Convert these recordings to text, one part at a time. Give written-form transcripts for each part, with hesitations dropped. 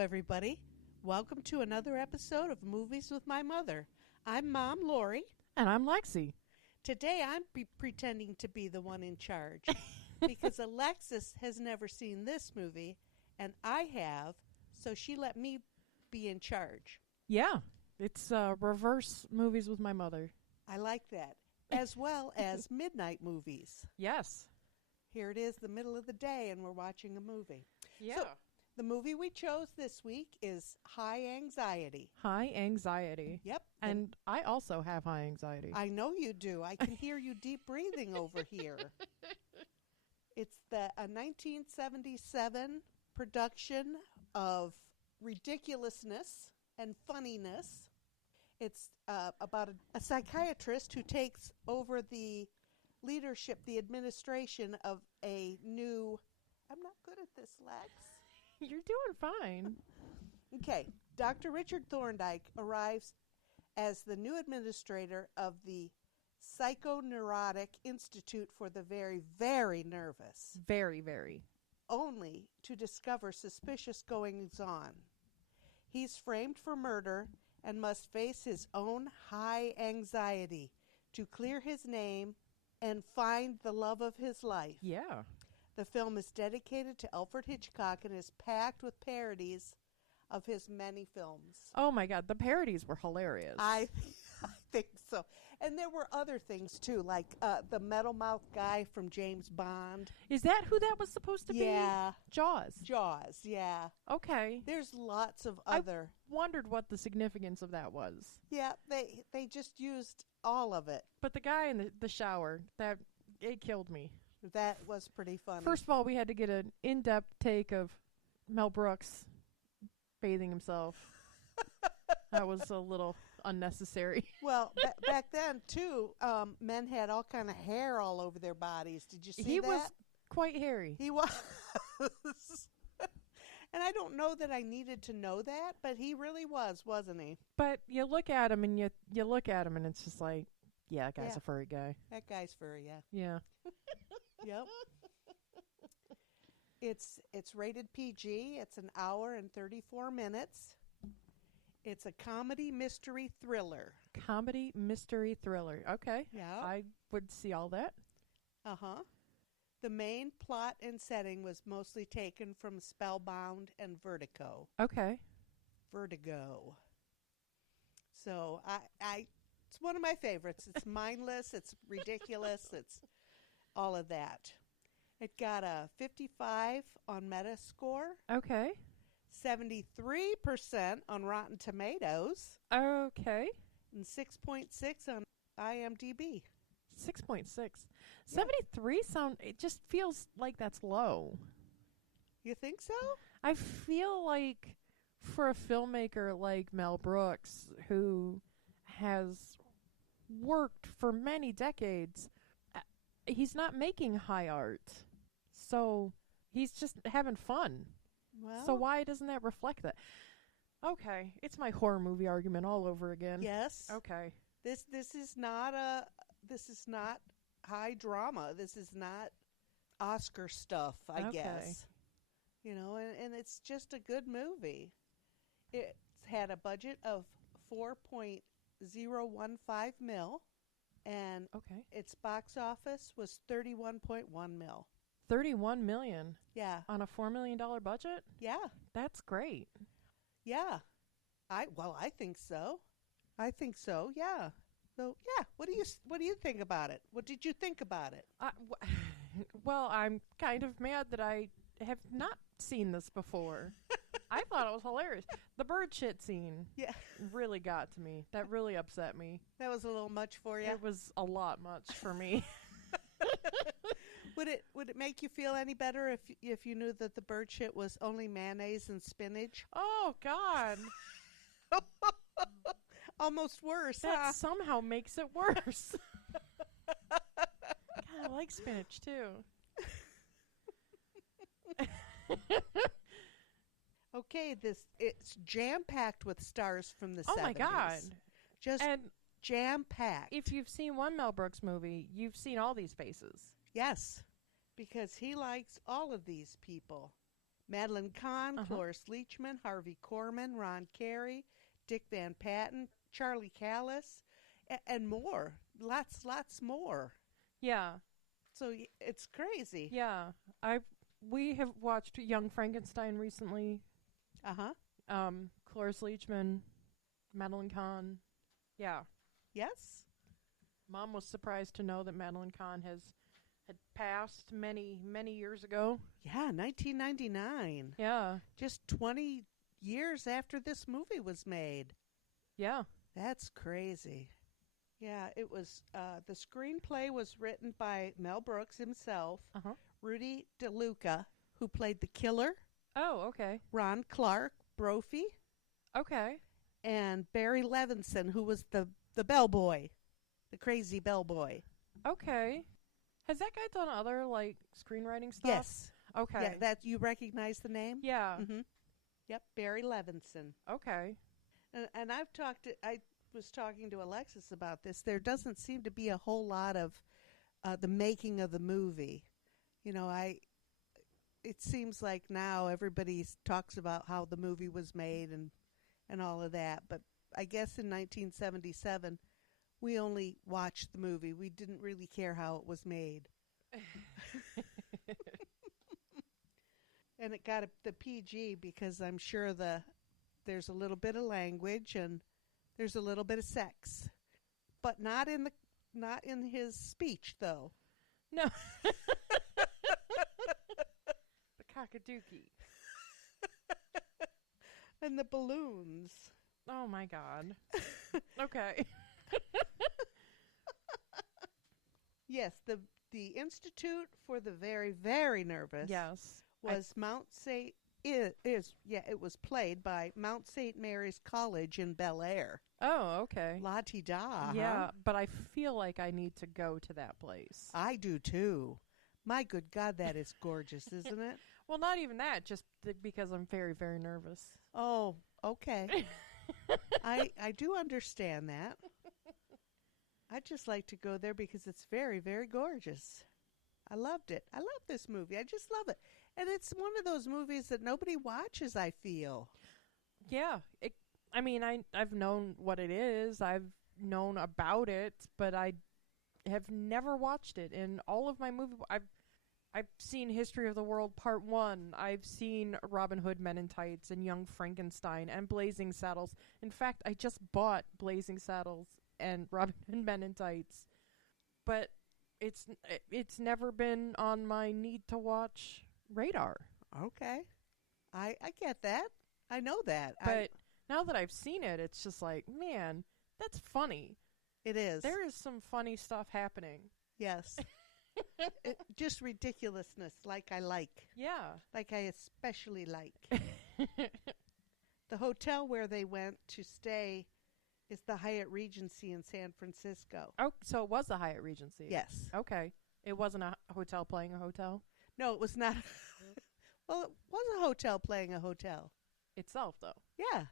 everybody. Welcome to another episode of Movies with My Mother. I'm Mom Lori. And I'm Lexi. Today I'm pretending to be the one in charge because Alexis has never seen this movie, and I have, so she let me be in charge. Yeah, it's reverse Movies with My Mother. I like that, as well as midnight movies. Yes. Here it is, the middle of the day, and we're watching a movie. Yeah. So, the movie we chose this week is High Anxiety. High anxiety. Yep. And I also have high anxiety. I know you do. I can hear you deep breathing over here. It's a 1977 production of ridiculousness and funniness. It's about a psychiatrist who takes over the leadership, the administration of a new... I'm not good at this, Lex. You're doing fine. Okay, Dr. Richard Thorndike arrives as the new administrator of the Psychoneurotic Institute for the Very, Very Nervous. Very, very. Only to discover suspicious goings-on. He's framed for murder and must face his own high anxiety to clear his name and find the love of his life. Yeah. The film is dedicated to Alfred Hitchcock and is packed with parodies of his many films. Oh my God, the parodies were hilarious. I think so. And there were other things too, like the metal mouth guy from James Bond. Is that who that was supposed to be? Yeah. Jaws. Jaws, yeah. Okay. There's lots of other. I wondered what the significance of that was. Yeah, they just used all of it. But the guy in the shower, it killed me. That was pretty funny. First of all, we had to get an in-depth take of Mel Brooks bathing himself. That was a little unnecessary. Well, back then, too, men had all kind of hair all over their bodies. Did you see that? He was quite hairy. He was. And I don't know that I needed to know that, but he really was, wasn't he? But you look at him and you look at him and it's just like, yeah, that guy's a furry guy. That guy's furry, yeah. Yeah. Yep. It's rated PG. It's an hour and 34 minutes. It's a comedy mystery thriller. Comedy mystery thriller. Okay. Yeah. I would see all that. Uh-huh. The main plot and setting was mostly taken from Spellbound and Vertigo. Okay. Vertigo. So it's one of my favorites. It's mindless. It's ridiculous. It's all of that. It got a 55 on Metascore. Okay. 73% on Rotten Tomatoes. Okay. And 6.6 on IMDb. 6.6. 73 it just feels like that's low. You think so? I feel like for a filmmaker like Mel Brooks, who has worked for many decades, he's not making high art. So he's just having fun. Well, so why doesn't that reflect that? Okay, it's my horror movie argument all over again. yes. Okay. This is not high drama. This is not Oscar stuff, I guess. You know, and it's just a good movie. It's had a budget of $4.015 million, and its box office was $31.1 million. 31 million. Yeah. On a $4 million budget? Yeah. That's great. Yeah. I think so. I think so. Yeah. So yeah. What do you think about it? What did you think about it? Well, I'm kind of mad that I have not seen this before. I thought it was hilarious. The bird shit scene really got to me. That really upset me. That was a little much for you? It was a lot much for me. Would it make you feel any better if you knew that the bird shit was only mayonnaise and spinach? Oh, God. Almost worse, That somehow makes it worse. God, I like spinach, too. Okay, it's jam-packed with stars from the 70s. Oh, my God. Just jam-packed. If you've seen one Mel Brooks movie, you've seen all these faces. Yes, because he likes all of these people. Madeline Kahn, Uh-huh. Cloris Leachman, Harvey Korman, Ron Carey, Dick Van Patten, Charlie Callis, and more. Lots more. Yeah. So it's crazy. Yeah. We have watched Young Frankenstein recently. Uh-huh. Cloris Leachman, Madeline Kahn. Yeah. Yes. Mom was surprised to know that Madeline Kahn had passed many years ago. Yeah, 1999. Yeah. Just 20 years after this movie was made. Yeah. That's crazy. Yeah, it was, the screenplay was written by Mel Brooks himself, Uh-huh. Rudy DeLuca, who played the killer, Oh, okay. Ron Clark, Brophy, Okay. and Barry Levinson, who was the bellboy, the crazy bellboy. Okay. Has that guy done other like screenwriting stuff? Yes. Okay. Yeah, that you recognize the name? Yeah. Mm-hmm. Yep, Barry Levinson. Okay. And I was talking to Alexis about this. There doesn't seem to be a whole lot of the making of the movie. You know, it seems like now everybody talks about how the movie was made and all of that. But I guess in 1977, we only watched the movie. We didn't really care how it was made. And it got the PG because I'm sure there's a little bit of language and there's a little bit of sex, but not in his speech though. No. The cockadookie. And the balloons. Oh my god. Okay. Yes, the Institute for the Very Very Nervous. Yes. Was Mount St. It was played by Mount St. Mary's College in Bel Air. Oh, okay. La-ti-da. Yeah, Huh? but I feel like I need to go to that place. I do too. My good God, that is gorgeous, isn't it? Well, not even that, just because I'm very, very nervous. Oh, okay. I do understand that. I'd just like to go there because it's very, very gorgeous. I loved it. I love this movie. I just love it. And it's one of those movies that nobody watches, I feel. Yeah. I've known what it is. I've known about it, but I have never watched it. In all of my movies, I've seen History of the World Part 1. I've seen Robin Hood Men in Tights and Young Frankenstein and Blazing Saddles. In fact, I just bought Blazing Saddles and Robin Hood Men in Tights. But it's never been on my need to watch radar. Okay. I get that. I know that. But now that I've seen it, it's just like, man, that's funny. It is. There is some funny stuff happening. Yes. Just ridiculousness like I like. Yeah. Like I especially like. The hotel where they went to stay is the Hyatt Regency in San Francisco. Oh, so it was the Hyatt Regency. Yes. Okay. It wasn't a hotel playing a hotel No, it was not. Well, it was a hotel playing a hotel. itself, though. Yeah.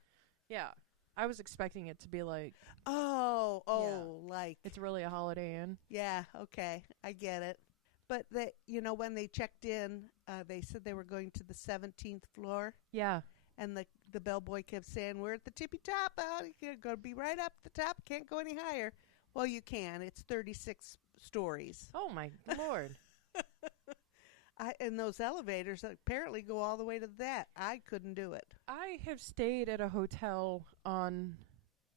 Yeah. I was expecting it to be like, Oh, Yeah. like. it's really a Holiday Inn. Yeah, okay. I get it. But when they checked in, they said they were going to the 17th floor. Yeah. And the bellboy kept saying, "We're at the tippy top. You're going to be right up the top. Can't go any higher." Well, you can. It's 36 stories. Oh, my Lord. And those elevators apparently go all the way to that. I couldn't do it. I have stayed at a hotel on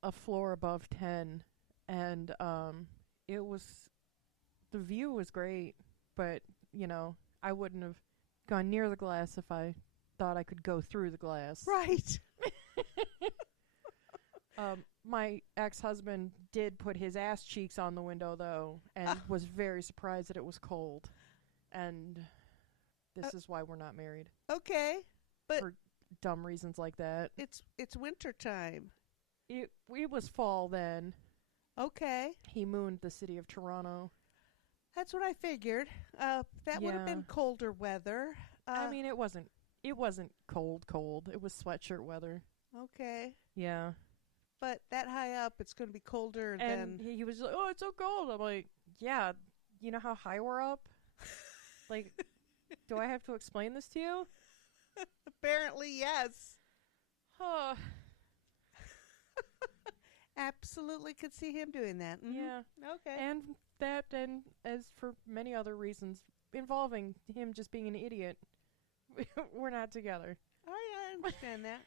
a floor above 10, and the view was great, but, I wouldn't have gone near the glass if I thought I could go through the glass. Right. My ex-husband did put his ass cheeks on the window, though, and was very surprised that it was cold. And this is why we're not married. Okay. But for dumb reasons like that. it's winter time. It was fall then. Okay. He mooned the city of Toronto. That's what I figured. That would have Yeah. been colder weather. It wasn't cold. It was sweatshirt weather. Okay. Yeah. But that high up, it's going to be colder And than... he was like, "Oh, it's so cold." I'm like, "Yeah, you know how high we're up? Like, do I have to explain this to you?" Apparently, yes. Oh, Absolutely could see him doing that. Mhm. yeah. Okay. And that, and as for many other reasons involving him just being an idiot, we're not together. Oh, yeah, I understand that.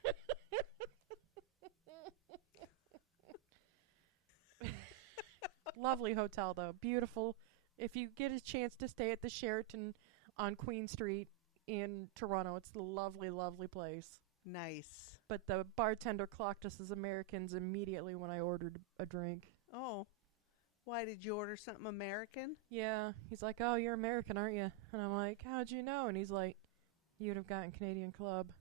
Lovely hotel, though. Beautiful. If you get a chance to stay at the Sheraton on Queen Street in Toronto, it's a lovely, lovely place. Nice. But the bartender clocked us as Americans immediately when I ordered a drink. Oh, why did you order something American? Yeah, he's like, "Oh, you're American, aren't you?" And I'm like, "How'd you know?" And he's like, "You'd have gotten Canadian Club."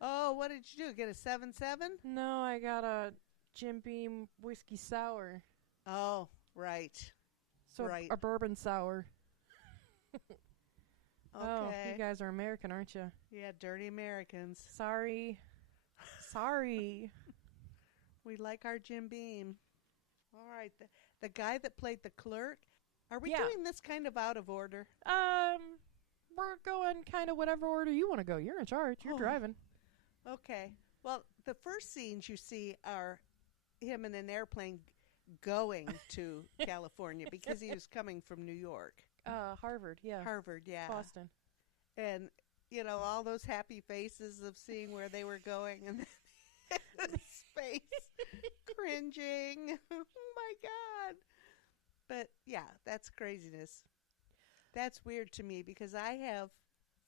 Oh, what did you do? Get a 7-7? No, I got a Jim Beam whiskey sour. Oh, right. So Right. a bourbon sour. Oh, Okay. you guys are American, aren't you? Yeah, dirty Americans. Sorry. Sorry. We like our Jim Beam. All right. The guy that played the clerk, are we Yeah. doing this kind of out of order? We're going kind of whatever order you want to go. You're in charge. You're Oh. driving. Okay. Well, the first scenes you see are him in an airplane going to California because he was coming from New York. Harvard, yeah. Harvard, yeah. Boston. And, you know, all those happy faces of seeing where they were going and his face cringing. Oh, my God. But, yeah, that's craziness. That's weird to me because I have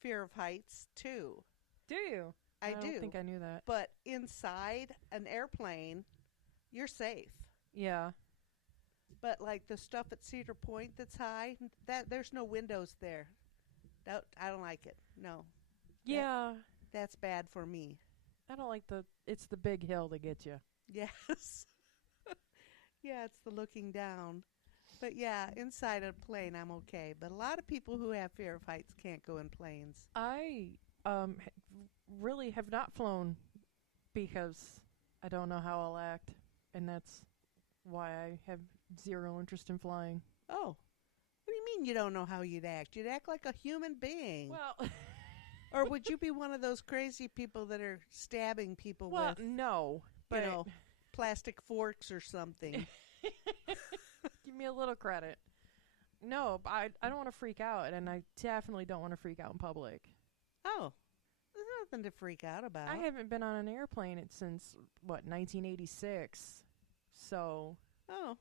fear of heights, too. Do you? I don't do. think I knew that. But inside an airplane, you're safe. Yeah. But like the stuff at Cedar Point that's high, that there's no windows there. That, I don't like it. No, Yeah. that's bad for me. I don't like it's the big hill that gets you. Yes. Yeah, it's the looking down. But yeah, inside a plane I'm okay. But a lot of people who have fear of heights can't go in planes. I really have not flown because I don't know how I'll act, and that's why I have zero interest in flying. Oh, what do you mean you don't know how you'd act? You'd act like a human being. Well, Or would you be one of those crazy people that are stabbing people with, no, but you know, plastic forks or something? give me a little credit. No, but I don't want to freak out, and I definitely don't want to freak out in public. Oh, there's nothing to freak out about. I haven't been on an airplane since 1986. So, Oh,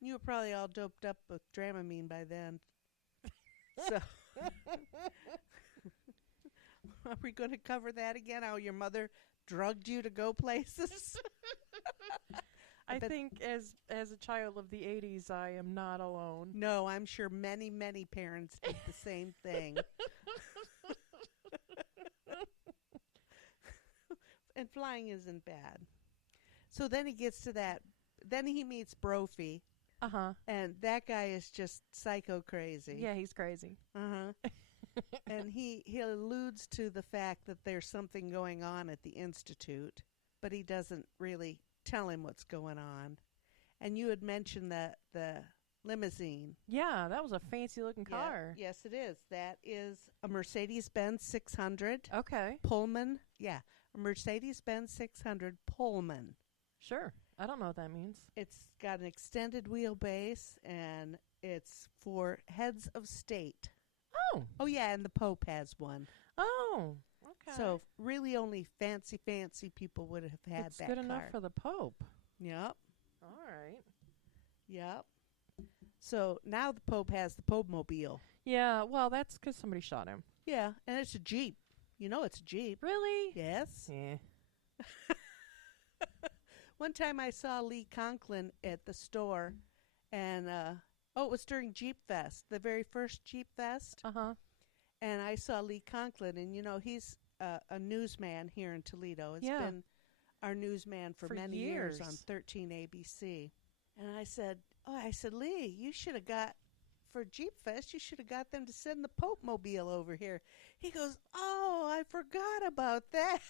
you were probably all doped up with Dramamine by then. So, are we going to cover that again? How your mother drugged you to go places? I bet- think as a child of the 80s, I am not alone. No, I'm sure many, many parents did the same thing. And flying isn't bad. So then he gets to that. Then he meets Brophy, Uh-huh. and that guy is just psycho crazy. Yeah, he's crazy. Uh-huh. And he alludes to the fact that there's something going on at the Institute, but he doesn't really tell him what's going on. And you had mentioned that the limousine. Yeah, that was a fancy looking Yeah, car. yes, it is. That is a Mercedes-Benz 600 Okay. Pullman. Yeah, a Mercedes-Benz 600 Pullman. Sure. I don't know what that means. It's got an extended wheelbase, and it's for heads of state. Oh. Oh, yeah, and the Pope has one. Oh. Okay. So really only fancy people would have had it's that good car. enough for the Pope. Yep, All right. yep. So now the Pope has the Pope-mobile. Yeah, well, that's because somebody shot him. Yeah, and it's a Jeep. You know it's a Jeep. Really? Yes. Yeah. One time I saw Lee Conklin at the store, and it was during Jeep Fest, the very first Jeep Fest. Uh-huh. And I saw Lee Conklin, and, you know, he's a newsman here in Toledo. It's Yeah. been our newsman for many years on years. 13 ABC. And I said, Lee, you should have got, for Jeep Fest, you should have got them to send the Pope Mobile over here. He goes, oh, I forgot about that.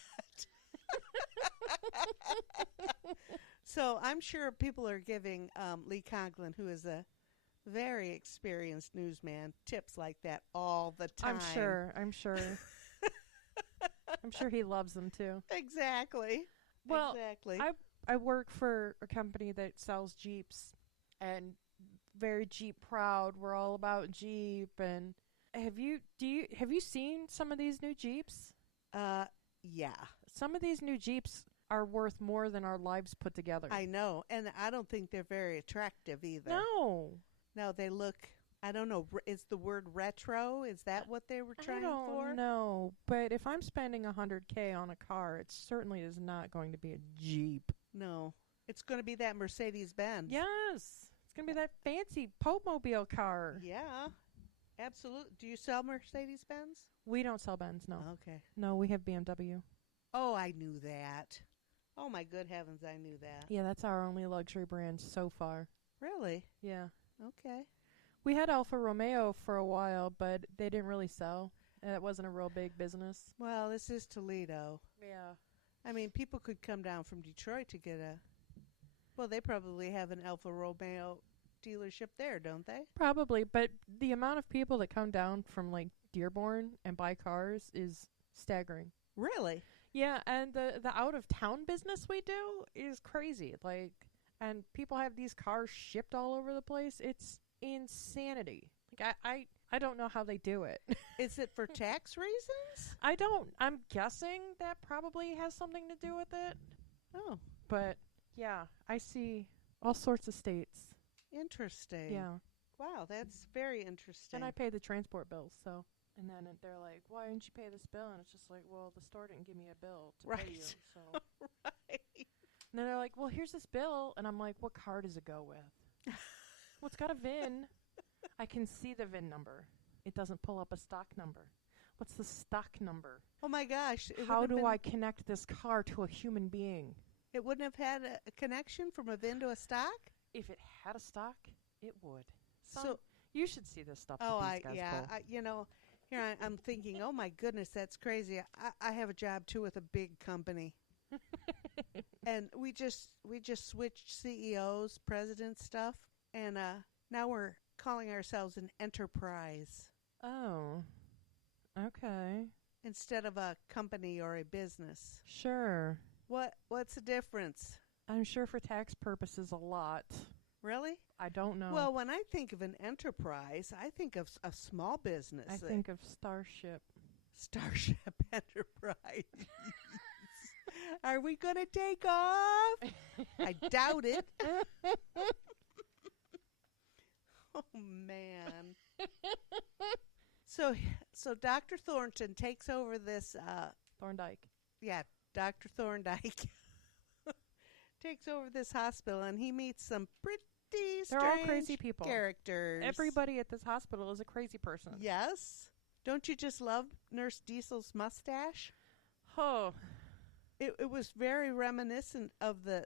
So I'm sure people are giving Lee Conklin, who is a very experienced newsman, tips like that all the time. I'm sure. I'm sure he loves them too. Exactly. Well, exactly. I work for a company that sells Jeeps, and very Jeep proud. We're all about Jeep. And have you seen some of these new Jeeps? Yeah. Some of these new Jeeps are worth more than our lives put together. I know, and I don't think they're very attractive either. No. No, they look. I don't know. Is the word retro? Is that what they were trying for? I don't know, but if I'm spending $100K on a car, it certainly is not going to be a Jeep. No, it's going to be that Mercedes-Benz. Yes, it's going to be that fancy Popemobile car. Yeah, absolutely. Do you sell Mercedes-Benz? We don't sell Benz, no. Okay. No, we have BMW. Oh, I knew that. Oh, my good heavens, I knew that. Yeah, that's our only luxury brand so far. Really? Yeah. Okay. We had Alfa Romeo for a while, but they didn't really sell. It wasn't a real big business. Well, this is Toledo. Yeah. I mean, people could come down from Detroit to get a... Well, they probably have an Alfa Romeo dealership there, don't they? Probably, but the amount of people that come down from, like, Dearborn and buy cars is staggering. Really? Yeah, and the out-of-town business we do is crazy. Like, and people have these cars shipped all over the place. It's insanity. Like, I don't know how they do it. Is it for tax reasons? I'm guessing that probably has something to do with it. Oh. But, yeah, I see all sorts of states. Interesting. Yeah. Wow, that's very interesting. And I pay the transport bills, so. And then they're like, why didn't you pay this bill? And it's just like, well, the store didn't give me a bill to pay you. So. Right. And then they're like, well, here's this bill. And I'm like, what car does it go with? Well, it's got a VIN. I can see the VIN number. It doesn't pull up a stock number. What's the stock number? Oh, my gosh. How do I connect this car to a human being? It wouldn't have had a connection from a VIN to a stock? If it had a stock, it would. So you should see this stuff. Oh, that these guys pull. you know, here I'm thinking, oh my goodness, that's crazy. I have a job too with a big company, and we just switched CEOs, president stuff, and now we're calling ourselves an enterprise. Oh, okay. Instead of a company or a business. Sure. What's the difference? I'm sure for tax purposes a lot. Really? I don't know. Well, when I think of an enterprise, I think of a small business. I think of Starship. Starship Enterprise. Are we going to take off? I doubt it. Oh, man. So Dr. Thornton takes over this... Thorndike. Yeah, Dr. Thorndike takes over this hospital, and he meets some pretty They're all strange crazy people. Characters. Everybody at this hospital is a crazy person. Yes. Don't you just love Nurse Diesel's mustache? Oh. It was very reminiscent of the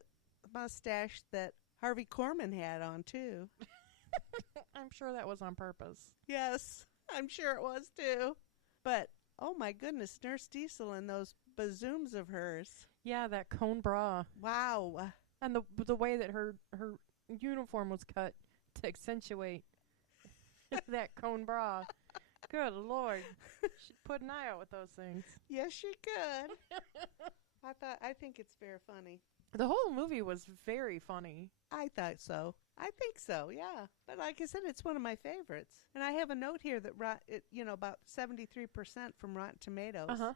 mustache that Harvey Korman had on, too. I'm sure that was on purpose. Yes, I'm sure it was, too. But, oh my goodness, Nurse Diesel and those bazooms of hers. Yeah, that cone bra. Wow. And the way that her uniform was cut to accentuate that cone bra. Good Lord. She'd put an eye out with those things. Yes, she could. I think it's very funny. The whole movie was very funny. I thought so. I think so, yeah. But like I said, it's one of my favorites. And I have a note here that, about 73% from Rotten Tomatoes. Uh-huh.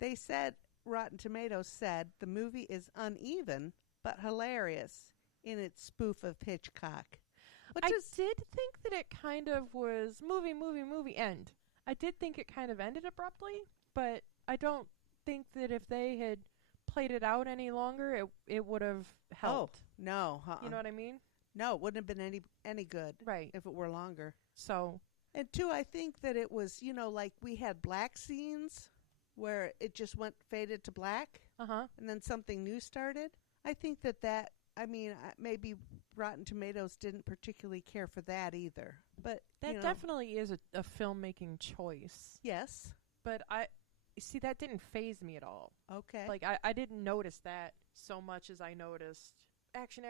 They said, Rotten Tomatoes said, the movie is uneven but hilarious in its spoof of Hitchcock. I did think that it kind of was movie, end. I did think it kind of ended abruptly, but I don't think that if they had played it out any longer, it would have helped. Oh, no. You know what I mean? No, it wouldn't have been any good. Right. If it were longer. So. And two, I think that it was, like we had black scenes where it just faded to black. Uh-huh. And then something new started. I think that maybe Rotten Tomatoes didn't particularly care for that either. But that definitely is a filmmaking choice. Yes. But see, that didn't faze me at all. Okay. Like, I didn't notice that so much as I noticed action,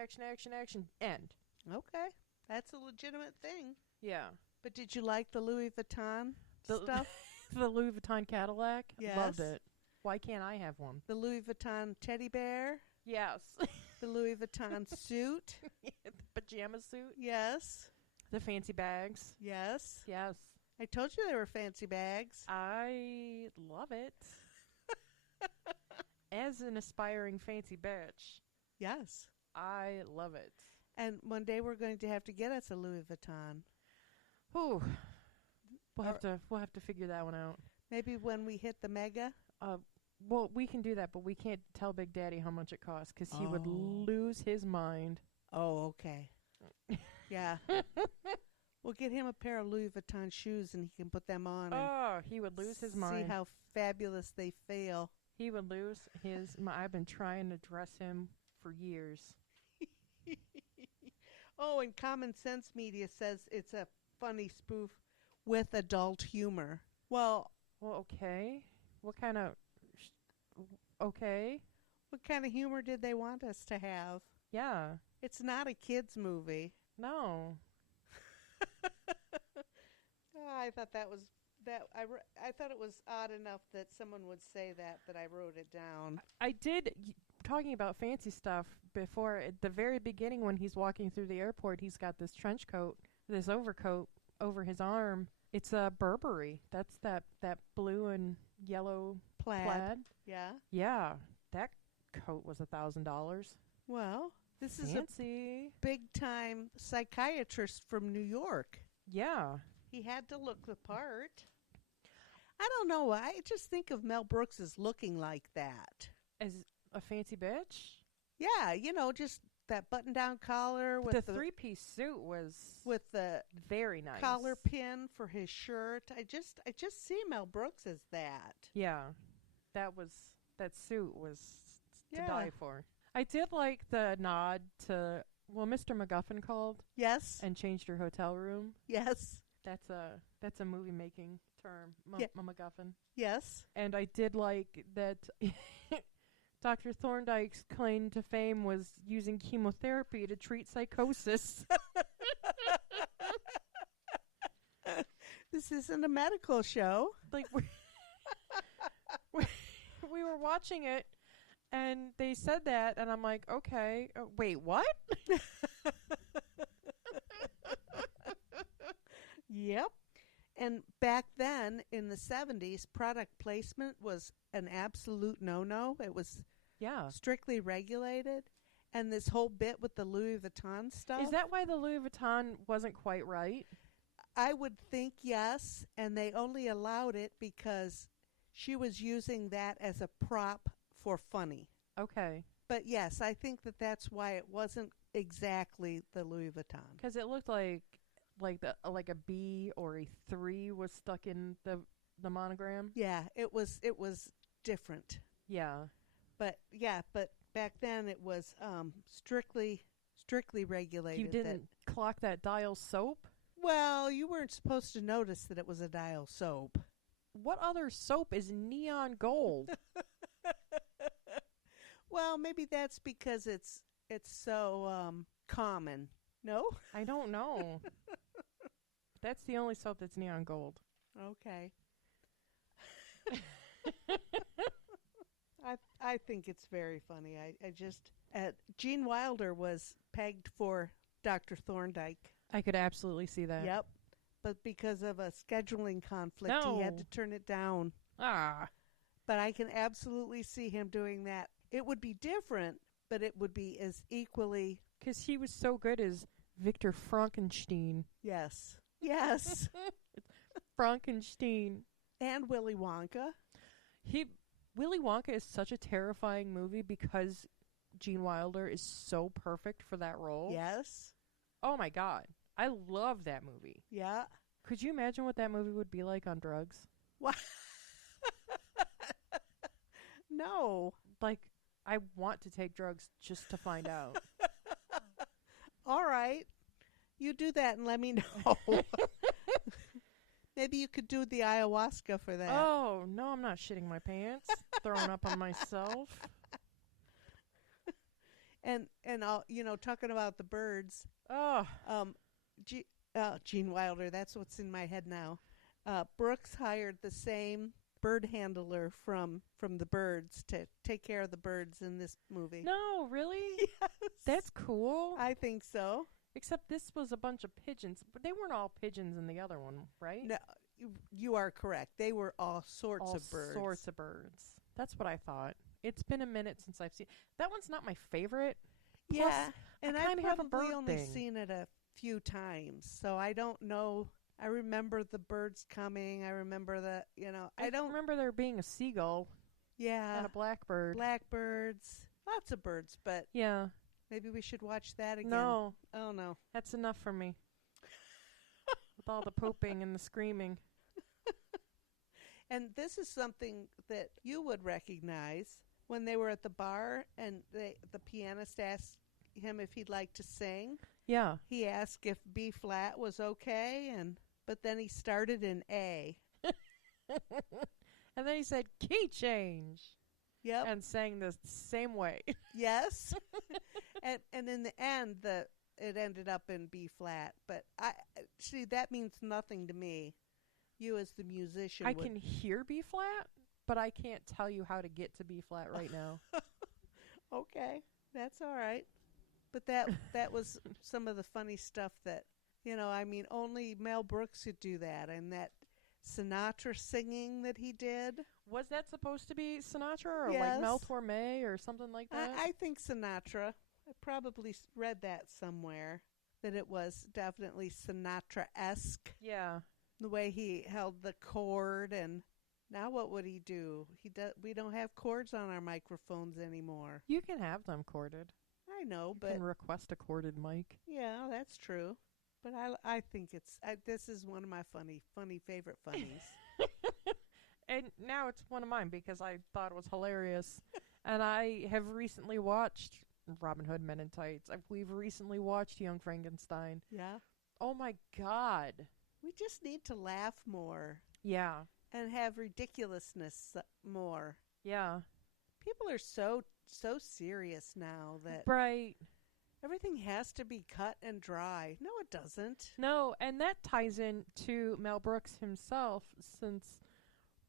end. Okay. That's a legitimate thing. Yeah. But did you like the Louis Vuitton stuff? The Louis Vuitton Cadillac? Yes. Loved it. Why can't I have one? The Louis Vuitton teddy bear. Yes. The Louis Vuitton suit. The pajama suit. Yes. The fancy bags. Yes. Yes. I told you they were fancy bags. I love it. As an aspiring fancy bitch, Yes. I love it. And one day we're going to have to get us a Louis Vuitton. Whew. We'll have to figure that one out. Maybe when we hit the mega. Well, we can do that, but we can't tell Big Daddy how much it costs because he would lose his mind. Oh, okay. Yeah. We'll get him a pair of Louis Vuitton shoes and he can put them on. And He would lose his mind. See how fabulous they feel. He would lose his mind. I've been trying to dress him for years. Oh, and Common Sense Media says it's a funny spoof with adult humor. Well, okay. What kind of... Okay. What kind of humor did they want us to have? Yeah. It's not a kid's movie. No. I thought that was I thought it was odd enough that someone would say that I wrote it down. I did, talking about fancy stuff before, at the very beginning when he's walking through the airport, he's got this trench coat, this overcoat over his arm. It's a Burberry. That's that blue and yellow plaid. Yeah. Yeah. That coat was $1,000. Well, this Fancy. is a big time psychiatrist from New York. Yeah. He had to look the part. I don't know. I just think of Mel Brooks as looking like that. As a fancy bitch? Yeah, just that button-down collar with the three-piece suit was with the very nice. Collar pin for his shirt. I just see Mel Brooks as that. Yeah. That suit was to Yeah. die for. I did like the nod to, Mr. McGuffin called. Yes. And changed her hotel room. Yes. That's a movie making term, MacGuffin. Yes. And I did like that Dr. Thorndyke's claim to fame was using chemotherapy to treat psychosis. This isn't a medical show. Like we were watching it and they said that and I'm like, okay, wait, what? Yep. And back then, in the 70s, product placement was an absolute no-no. It was strictly regulated. And this whole bit with the Louis Vuitton stuff. Is that why the Louis Vuitton wasn't quite right? I would think yes. And they only allowed it because she was using that as a prop for funny. Okay. But yes, I think that's why it wasn't exactly the Louis Vuitton. Because it looked like a B or a 3 was stuck in the monogram. Yeah, it was different. Yeah. But back then it was strictly regulated. You didn't clock that Dial soap? Well, you weren't supposed to notice that it was a Dial soap. What other soap is neon gold? Well, maybe that's because it's so common. No? I don't know. That's the only soap that's neon gold. Okay. I think it's very funny. I just Gene Wilder was pegged for Dr. Thorndike. I could absolutely see that. Yep. But because of a scheduling conflict, he had to turn it down. But I can absolutely see him doing that. It would be different, but it would be as equally... Because he was so good as Victor Frankenstein. Yes. Yes. Frankenstein. And Willy Wonka. Willy Wonka is such a terrifying movie because Gene Wilder is so perfect for that role. Yes. Oh my God. I love that movie. Yeah. Could you imagine what that movie would be like on drugs? What? No. Like, I want to take drugs just to find out. All right. You do that and let me know. Maybe you could do the ayahuasca for that. Oh, no, I'm not shitting my pants. Throwing up on myself. And talking about the birds. Oh. Gene Wilder, that's what's in my head now. Brooks hired the same bird handler from the birds to take care of the birds in this movie. No, really? Yes. That's cool. I think so. Except this was a bunch of pigeons. But they weren't all pigeons in the other one, right? No, you are correct. They were all sorts of birds. All sorts of birds. That's what I thought. It's been a minute since I've seen that one's not my favorite. Plus, Yeah, and I I've kinda have a probably bird only thing. seen it a few times, so I don't know. I remember the birds coming. I remember the, I don't remember there being a seagull yeah, and a blackbird. blackbirds, lots of birds, but Yeah. maybe we should watch that again. No, Oh, no. that's enough for me. With all the pooping and the screaming. And this is something that you would recognize when they were at the bar and the pianist asked him if he'd like to sing. Yeah. He asked if B flat was okay, but then he started in A. And then he said, key change. Yep. And sang the same way. Yes. and in the end, it ended up in B flat. But see, that means nothing to me. You as the musician I can hear B flat, but I can't tell you how to get to B flat right now. Okay, that's all right. But that was some of the funny stuff that, only Mel Brooks could do that. And that Sinatra singing that he did. Was that supposed to be Sinatra or Yes. like Mel Torme or something like that? I think Sinatra. I probably read that somewhere, that it was definitely Sinatra-esque. Yeah. The way he held the cord, and now what would he do? We don't have cords on our microphones anymore. You can have them corded. I know, You but can request a corded mic. yeah, that's true. But I think this is one of my funny favorite funnies. And now it's one of mine because I thought it was hilarious. And I have recently watched Robin Hood Men in Tights. We've recently watched Young Frankenstein. Yeah, Oh my God. we just need to laugh more Yeah. and have ridiculousness more. Yeah. People are so serious now that Right. everything has to be cut and dry. No, it doesn't. No, and that ties in to Mel Brooks himself. Since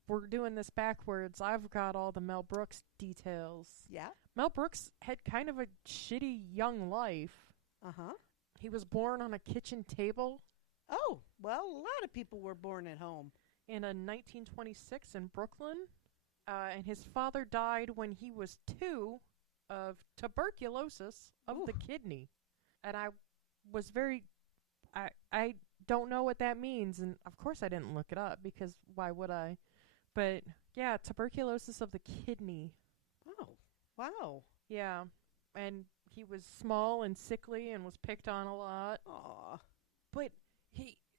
we're doing this backwards, I've got all the Mel Brooks details. Yeah. Mel Brooks had kind of a shitty young life. Uh-huh. He was born on a kitchen table Oh, well, a lot of people were born at home. in a 1926 in Brooklyn. And his father died when he was 2 of tuberculosis of Ooh. the kidney. And I was I don't know what that means. And of course I didn't look it up because why would I? But yeah, tuberculosis of the kidney. Oh, wow. Yeah. And he was small and sickly and was picked on a lot. Aw. But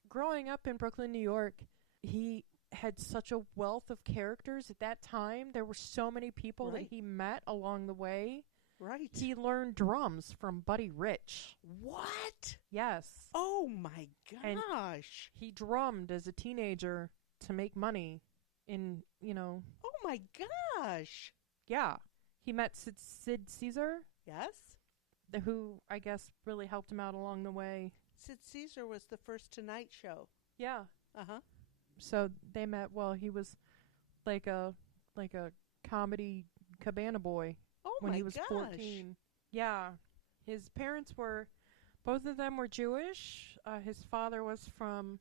growing up in Brooklyn, New York, he had such a wealth of characters at that time. There were so many people Right. that he met along the way. Right. He learned drums from Buddy Rich. What? Yes. Oh, my And- gosh. He drummed as a teenager to make money in, Oh, my gosh. yeah. He met Sid Caesar, Yes? who I guess really helped him out along the way. Sid Caesar was the first Tonight Show. Yeah. Uh-huh. So they met while he was like a comedy cabana boy Oh, when my he was gosh. 14. Yeah. His parents both of them were Jewish. His father was from,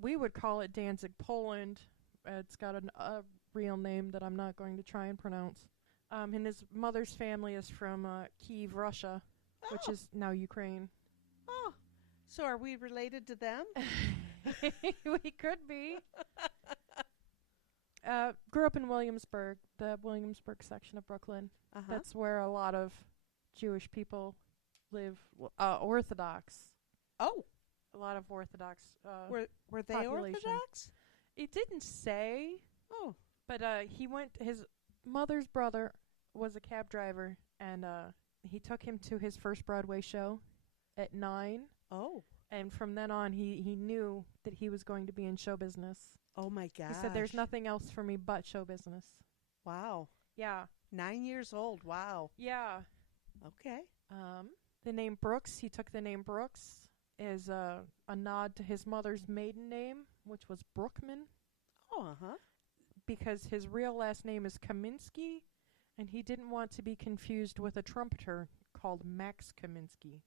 we would call it Danzig, Poland. It's got a real name that I'm not going to try and pronounce. And his mother's family is from Kyiv, Russia, which Oh. is now Ukraine. Oh. So are we related to them? We could be. Grew up in Williamsburg, the Williamsburg section of Brooklyn. Uh-huh. That's where a lot of Jewish people live. Orthodox. Oh. A lot of Orthodox. Were they population. Orthodox? It didn't say, Oh. but his mother's brother was a cab driver, and he took him to his first Broadway show at 9. Oh. And from then on, he knew that he was going to be in show business. Oh, my gosh. He said, "There's nothing else for me but show business." Wow. Yeah. 9 years old. Wow. Yeah. Okay. The name Brooks, he took the name Brooks as a nod to his mother's maiden name, which was Brookman. Oh, uh-huh. because his real last name is Kaminsky, and he didn't want to be confused with a trumpeter called Max Kaminsky.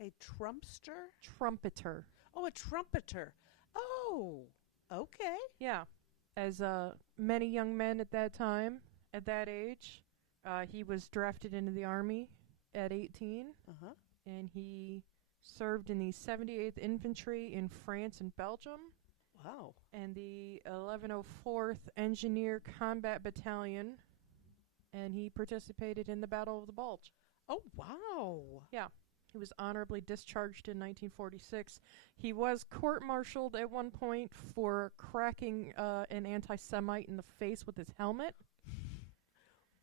A trumpster? Trumpeter. Oh, a trumpeter. Oh, okay. Yeah. As many young men at that time, at that age, he was drafted into the Army at 18, and he served in the 78th Infantry in France and Belgium. Wow. And the 1104th Engineer Combat Battalion, and he participated in the Battle of the Bulge. Oh, wow. Yeah. He was honorably discharged in 1946. He was court-martialed at one point for cracking an anti-Semite in the face with his helmet.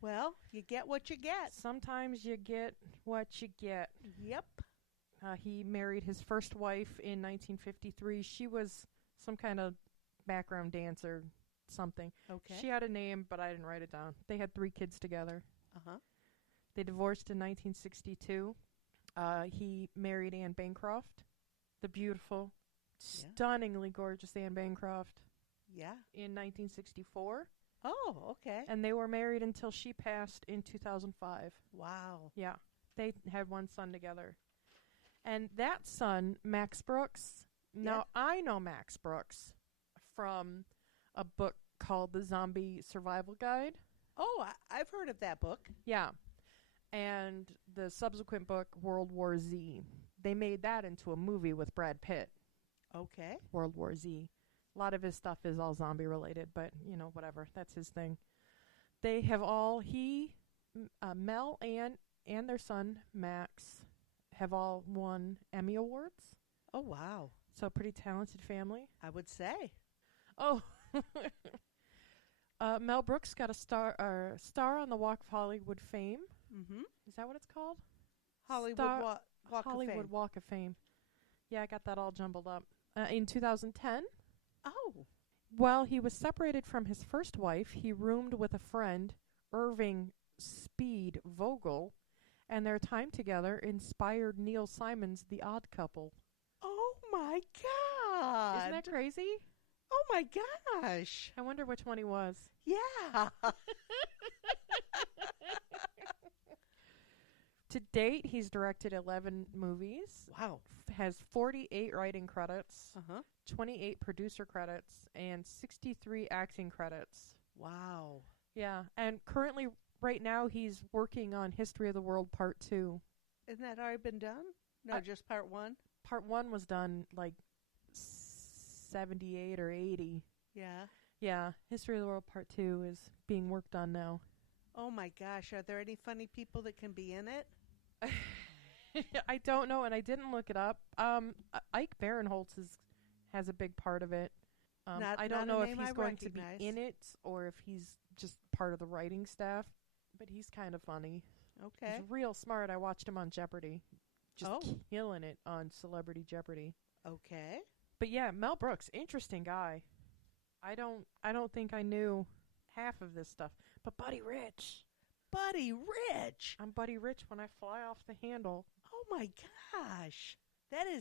Well, you get what you get. Sometimes you get what you get. Yep. He married his first wife in 1953. She was some kind of background dancer, something. Okay. She had a name, but I didn't write it down. They had 3 kids together. They divorced in 1962. He married Anne Bancroft, the beautiful, stunningly gorgeous Anne Bancroft. Yeah. In 1964. Oh, okay. And they were married until she passed in 2005. Wow. Yeah. They had 1 son together. And that son, Max Brooks, now I know Max Brooks from a book called The Zombie Survival Guide. Oh, I've heard of that book. Yeah. And the subsequent book, World War Z. They made that into a movie with Brad Pitt. Okay. World War Z. A lot of his stuff is all zombie related, but, you know, whatever. That's his thing. They have all, Mel, and their son, Max, have all won Emmy Awards. Oh, wow. So pretty talented family. I would say. Oh. Mel Brooks got a star on the Walk of Hollywood fame. Mm-hmm. Is that what it's called? Hollywood Walk Hollywood of Fame. Walk of Fame. Yeah, I got that all jumbled up. In 2010, Oh. while he was separated from his first wife, he roomed with a friend, Irving Speed Vogel, and their time together inspired Neil Simon's The Odd Couple. Oh, my God. Isn't that crazy? Oh, my gosh. I wonder which one he was. Yeah. To date, he's directed 11 movies. Wow. Has 48 writing credits, 28 producer credits, and 63 acting credits. Wow. Yeah, and currently, right now, he's working on History of the World Part 2. Isn't that already been done? No, just Part 1? Part 1 was done, like, 78 or 80. Yeah. Yeah, History of the World Part 2 is being worked on now. Oh, my gosh. Are there any funny people that can be in it? I don't know, and I didn't look it up. Ike Barinholtz has a big part of it. I don't know if he's going to be in it or if he's just part of the writing staff, but he's kind of funny. Okay. He's real smart. I watched him on Jeopardy. Just killing it on Celebrity Jeopardy. Okay. But yeah, Mel Brooks, interesting guy. I don't think I knew half of this stuff. But Buddy Rich. Buddy Rich. I'm Buddy Rich when I fly off the handle. Oh my gosh.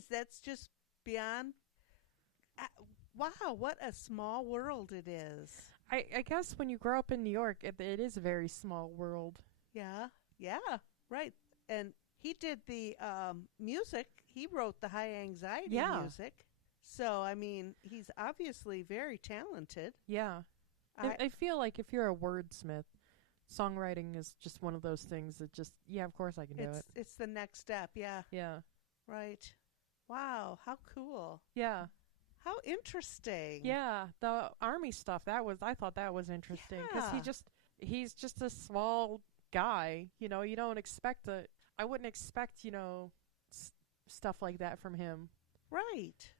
That's just beyond. Wow, what a small world it is. I guess when you grow up in New York, it is a very small world. Yeah, right. And he did the music. He wrote the high anxiety music. So, I mean, he's obviously very talented. Yeah. I feel like if you're a wordsmith, songwriting is just one of those things that just, of course I can do it. It's the next step, yeah. Yeah. Right. Wow, how cool. Yeah. How interesting. Yeah, the Army stuff, I thought that was interesting. Because he's just a small guy. You know, you don't expect I wouldn't expect, stuff like that from him. Right.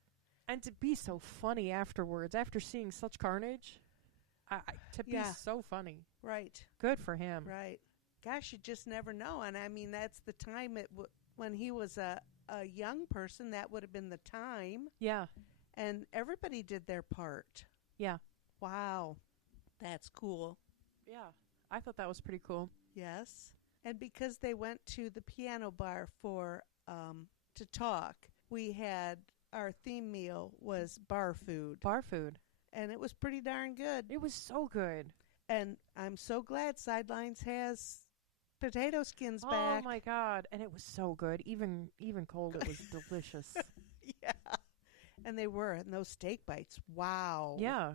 And to be so funny afterwards, after seeing such carnage, to be so funny. Right. Good for him. Right. Gosh, you just never know. And I mean, that's the time when he was a young person, that would have been the time. Yeah. And everybody did their part. Yeah. Wow. That's cool. Yeah. I thought that was pretty cool. Yes. And because they went to the piano bar to talk, we had our theme meal was bar food. Bar food. and it was pretty darn good. It was so good. And I'm so glad Sidelines has potato skins Oh back. my god, and it was so good. Even cold, it was delicious. Yeah. And they were, and those steak bites. Wow. Yeah,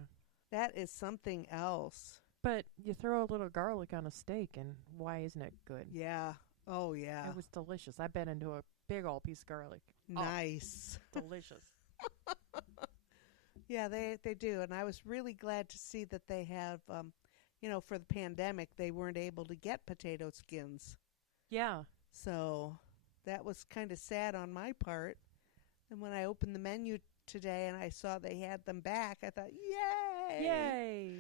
That is something else. but you throw a little garlic on a steak, and why isn't it good? Yeah. Oh, yeah. It was delicious. I bit into a big old piece of garlic. Nice. Delicious. Yeah, they do. And I was really glad to see that they have, for the pandemic, they weren't able to get potato skins. Yeah. So that was kind of sad on my part. And when I opened the menu today and I saw they had them back, I thought, yay! Yay!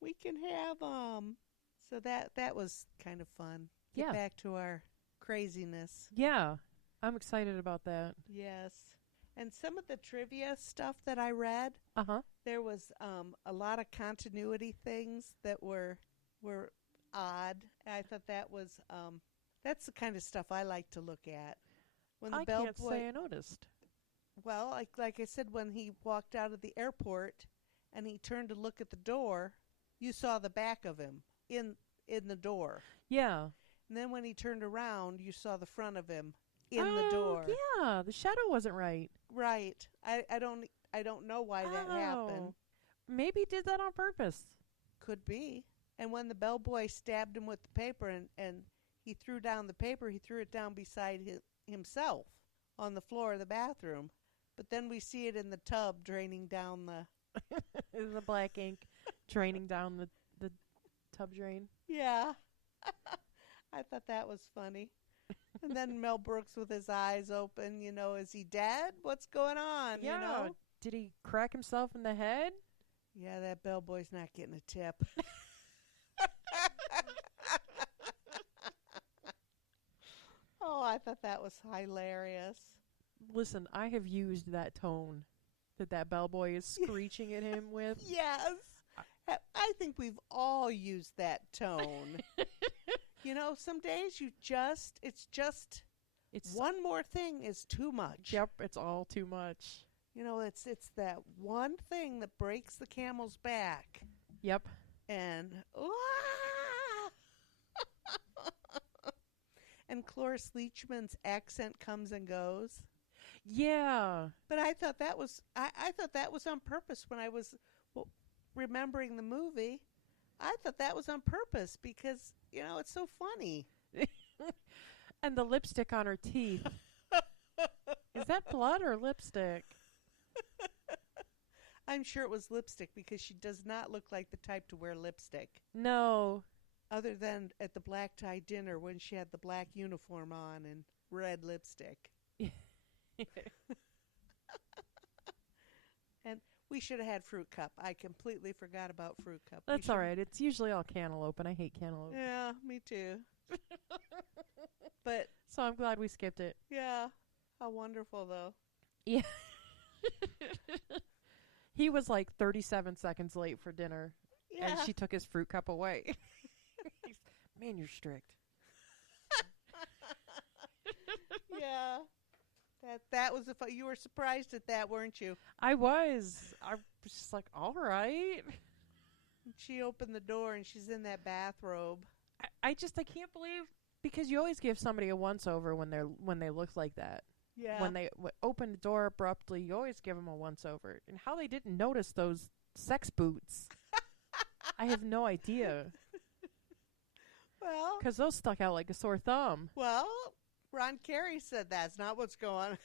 We can have them. So that was kind of fun. Get Yeah. back to our craziness. Yeah. I'm excited about that. Yes. And some of the trivia stuff that I read, Uh-huh. there was a lot of continuity things that were odd. I thought that was that's the kind of stuff I like to look at. When the I can't say I noticed. well, like I said, when he walked out of the airport and he turned to look at the door, you saw the back of him in the door. Yeah. And then when he turned around, you saw the front of him in the door. Yeah, the shadow wasn't right. Right. I don't know why that happened. Maybe he did that on purpose. Could be. And when the bellboy stabbed him with the paper and he threw down the paper, he threw it down beside himself on the floor of the bathroom. But then we see it in the tub draining down The black ink draining down the tub drain. Yeah. I thought that was funny. And then Mel Brooks with his eyes open, is he dead? What's going on? Yeah. Did he crack himself in the head? Yeah, that bellboy's not getting a tip. Oh, I thought that was hilarious. Listen, I have used that tone that bellboy is screeching at him with. Yes. I think we've all used that tone. Some days it's one more thing is too much. Yep, it's all too much. It's that one thing that breaks the camel's back. Yep. And and Cloris Leachman's accent comes and goes. Yeah. But I thought that was on purpose when I was remembering the movie. I thought that was on purpose because it's so funny. And the lipstick on her teeth. Is that blood or lipstick? I'm sure it was lipstick because she does not look like the type to wear lipstick. No. Other than at the black tie dinner when she had the black uniform on and red lipstick. And we should have had fruit cup. I completely forgot about fruit cup. That's all right. It's usually all cantaloupe, and I hate cantaloupe. Yeah, me too. But so I'm glad we skipped it. yeah, how wonderful though. Yeah. He was like 37 seconds late for dinner, Yeah. and she took his fruit cup away. Man, you're strict. Yeah. That was you were surprised at that, weren't you? I was just like, all right. She opened the door and she's in that bathrobe. I can't believe, because you always give somebody a once over when they look like that. Yeah. When they open the door abruptly, you always give them a once over. And how they didn't notice those sex boots, I have no idea. Well, Because those stuck out like a sore thumb. Ron Carey said that's not what's going on.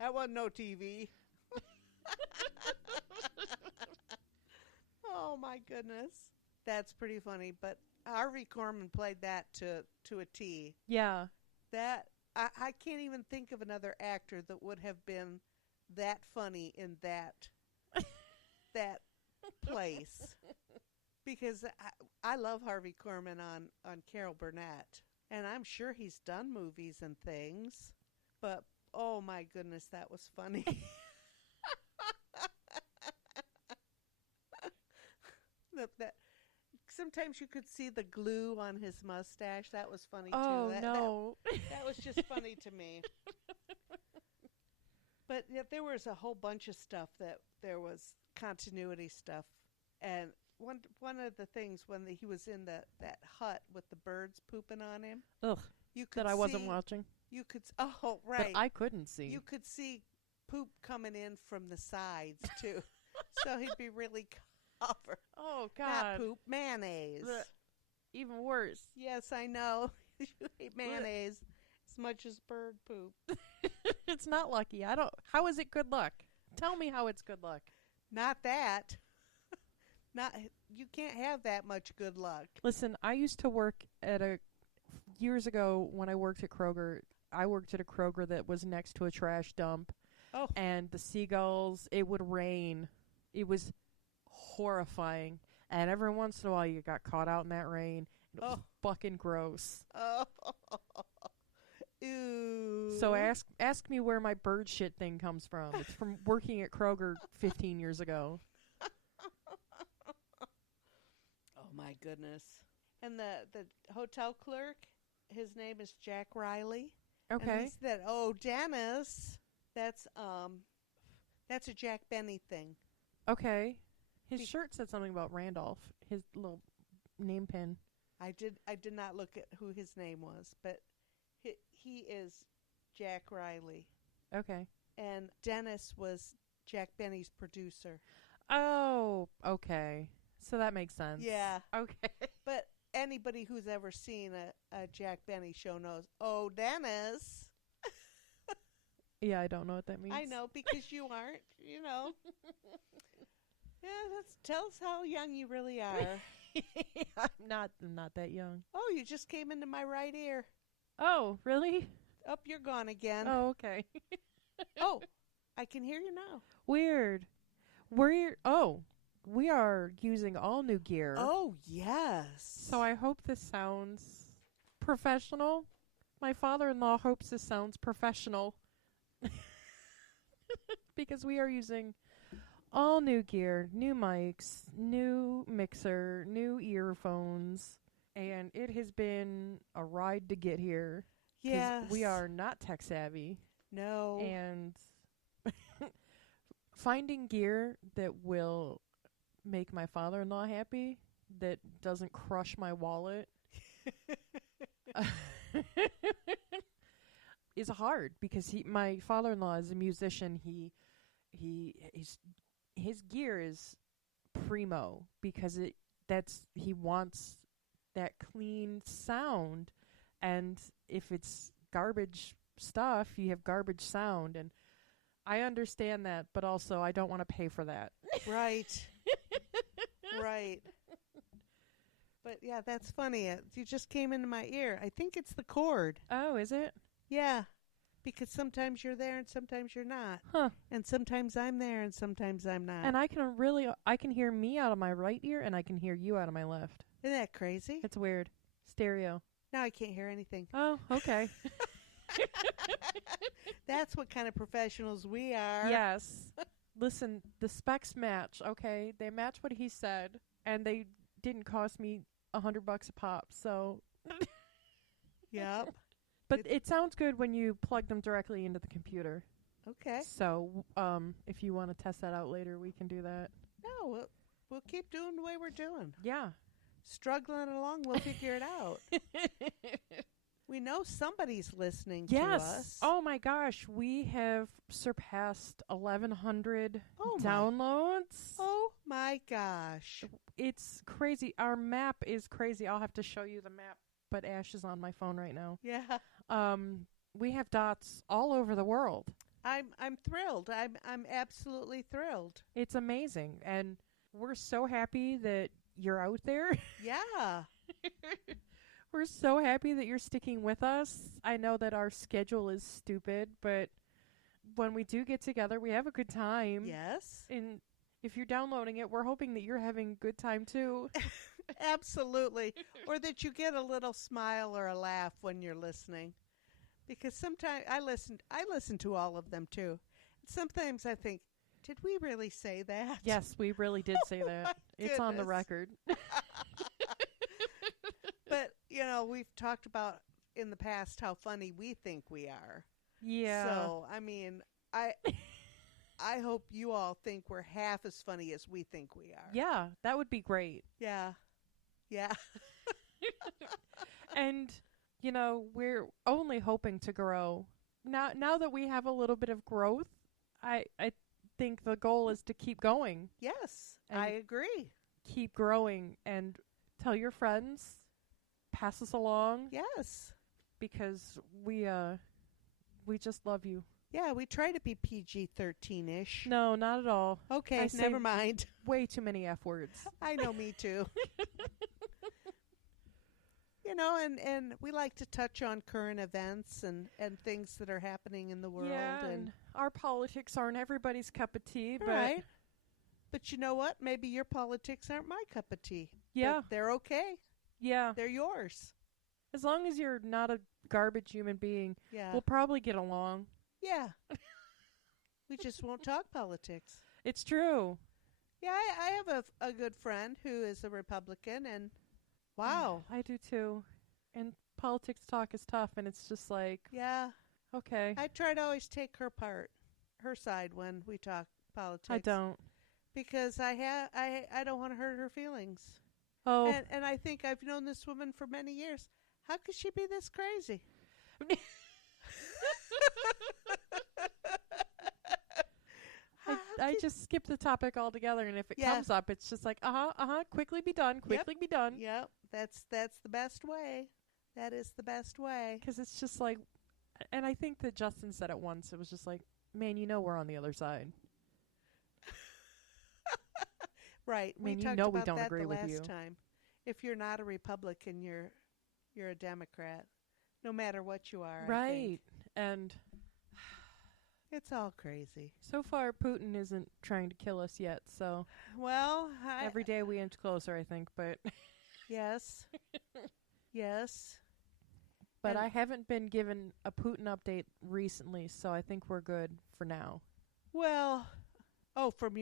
That wasn't no TV. Oh, my goodness. That's pretty funny. But Harvey Korman played that to a T. Yeah. That I can't even think of another actor that would have been that funny in that place. Because I love Harvey Korman on Carol Burnett. And I'm sure he's done movies and things. But, oh my goodness, that was funny. Sometimes you could see the glue on his mustache. That was funny, too. Oh, no. That was just funny to me. But yeah, there was a whole bunch of stuff that there was continuity stuff, and one of the things when he was in that hut with the birds pooping on him, Ugh, you could that I wasn't see, watching. you could oh That right, I couldn't see. you could see poop coming in from the sides too, so he'd be really covered. Oh, Not God. poop, mayonnaise. Blech. Even worse. Yes, I know. You hate mayonnaise as much as bird poop. It's not lucky. I don't. How is it good luck? Tell me how it's good luck. Not that. Not you can't have that much good luck. Listen, I used to work at years ago when I worked at Kroger. I worked at a Kroger that was next to a trash dump. Oh. And the seagulls, it would rain. It was horrifying. And every once in a while you got caught out in that rain. It was fucking gross. Oh. Ew. So ask me where my bird shit thing comes from. It's from working at Kroger 15 years ago. Oh my goodness. And the hotel clerk, his name is Jack Riley. Okay. And he said, "Oh, Dennis, that's a Jack Benny thing." Okay. His shirt said something about Randolph. His little name pin. I did not look at who his name was, but he is Jack Riley. Okay. And Dennis was Jack Benny's producer. Oh, okay. So that makes sense. Yeah. Okay. But anybody who's ever seen a Jack Benny show knows, oh, Dennis. Yeah, I don't know what that means. I know, because you aren't, Yeah, tell us how young you really are. I'm not that young. Oh, you just came into my right ear. Oh, really? Up, you're gone again. Oh, okay. Oh, I can hear you now. Weird. We are using all new gear. Oh, yes. So I hope this sounds professional. My father-in-law hopes this sounds professional. Because we are using all new gear, new mics, new mixer, new earphones, and it has been a ride to get here. Yes. We are not tech savvy. No. And finding gear that will make my father-in-law happy, that doesn't crush my wallet, is hard because my father-in-law is a musician. His gear is primo because he wants that clean sound, and if it's garbage stuff, you have garbage sound, and I understand that, but also I don't want to pay for that. Right. Right. But yeah, that's funny. You just came into my ear. I think it's the cord. Oh, is it? Yeah. Because sometimes you're there and sometimes you're not. Huh. And sometimes I'm there and sometimes I'm not. And I can hear me out of my right ear and I can hear you out of my left. Isn't that crazy? It's weird. Stereo. Now I can't hear anything. Oh, okay. That's what kind of professionals we are. Yes. Listen, the specs match, okay? They match what he said, and they didn't cost me $100 a pop, so... Yep. But it sounds good when you plug them directly into the computer. Okay. So, if you want to test that out later, we can do that. No, we'll keep doing the way we're doing. Yeah. Struggling along, we'll figure it out. We know somebody's listening to Yes. us. Oh my gosh, we have surpassed 1,100 Oh my. downloads. Oh my gosh. It's crazy. Our map is crazy. I'll have to show you the map, but Ash is on my phone right now. Yeah. We have dots all over the world. I'm thrilled. I'm absolutely thrilled. It's amazing, and we're so happy that you're out there. Yeah. We're so happy that you're sticking with us. I know that our schedule is stupid, but when we do get together, we have a good time. Yes. And if you're downloading it, we're hoping that you're having a good time too. Absolutely. Or that you get a little smile or a laugh when you're listening. Because sometimes I listen to all of them too. Sometimes I think, did we really say that? Yes, we really did say that. It's on the goodness. record. But, we've talked about in the past how funny we think we are. Yeah. So, I mean, I hope you all think we're half as funny as we think we are. Yeah, that would be great. Yeah. Yeah. And, we're only hoping to grow. Now that we have a little bit of growth, I think the goal is to keep going. Yes, And I agree. keep growing and tell your friends, pass us along, Yes. because we just love you. Yeah, we try to be PG-13-ish. No, not at all. Okay, I say never mind. Way too many F words. I know, me too. And we like to touch on current events and things that are happening in the world. Yeah, and our politics aren't everybody's cup of tea, but right. But you know what? Maybe your politics aren't my cup of tea. yeah, But they're okay. yeah. They're yours. As long as you're not a garbage human being, Yeah. we'll probably get along. Yeah. We just won't talk politics. It's true. Yeah, I have a good friend who is a Republican, and wow. I do too. And politics talk is tough, and it's just like, Yeah. okay. I try to always take her side when we talk politics. I don't. Because I don't want to hurt her feelings. Oh, And I think I've known this woman for many years. How could she be this crazy? I just skip the topic altogether, and if it Yeah. comes up, it's just like, quickly be done, quickly be done. Yep, that's the best way. That is the best way. Because it's just like, and I think that Justin said it once, it was just like, man, we're on the other side. Right. Man, We talked we about don't that agree the with last you. time. If you're not a Republican, you're a Democrat. No matter what you are. I Right. think. And It's all crazy. so far, Putin isn't trying to kill us yet, so Well, every day we inch closer, I think, but yes. Yes. but And- I haven't been given a Putin update recently, so I think we're good for now. Well, from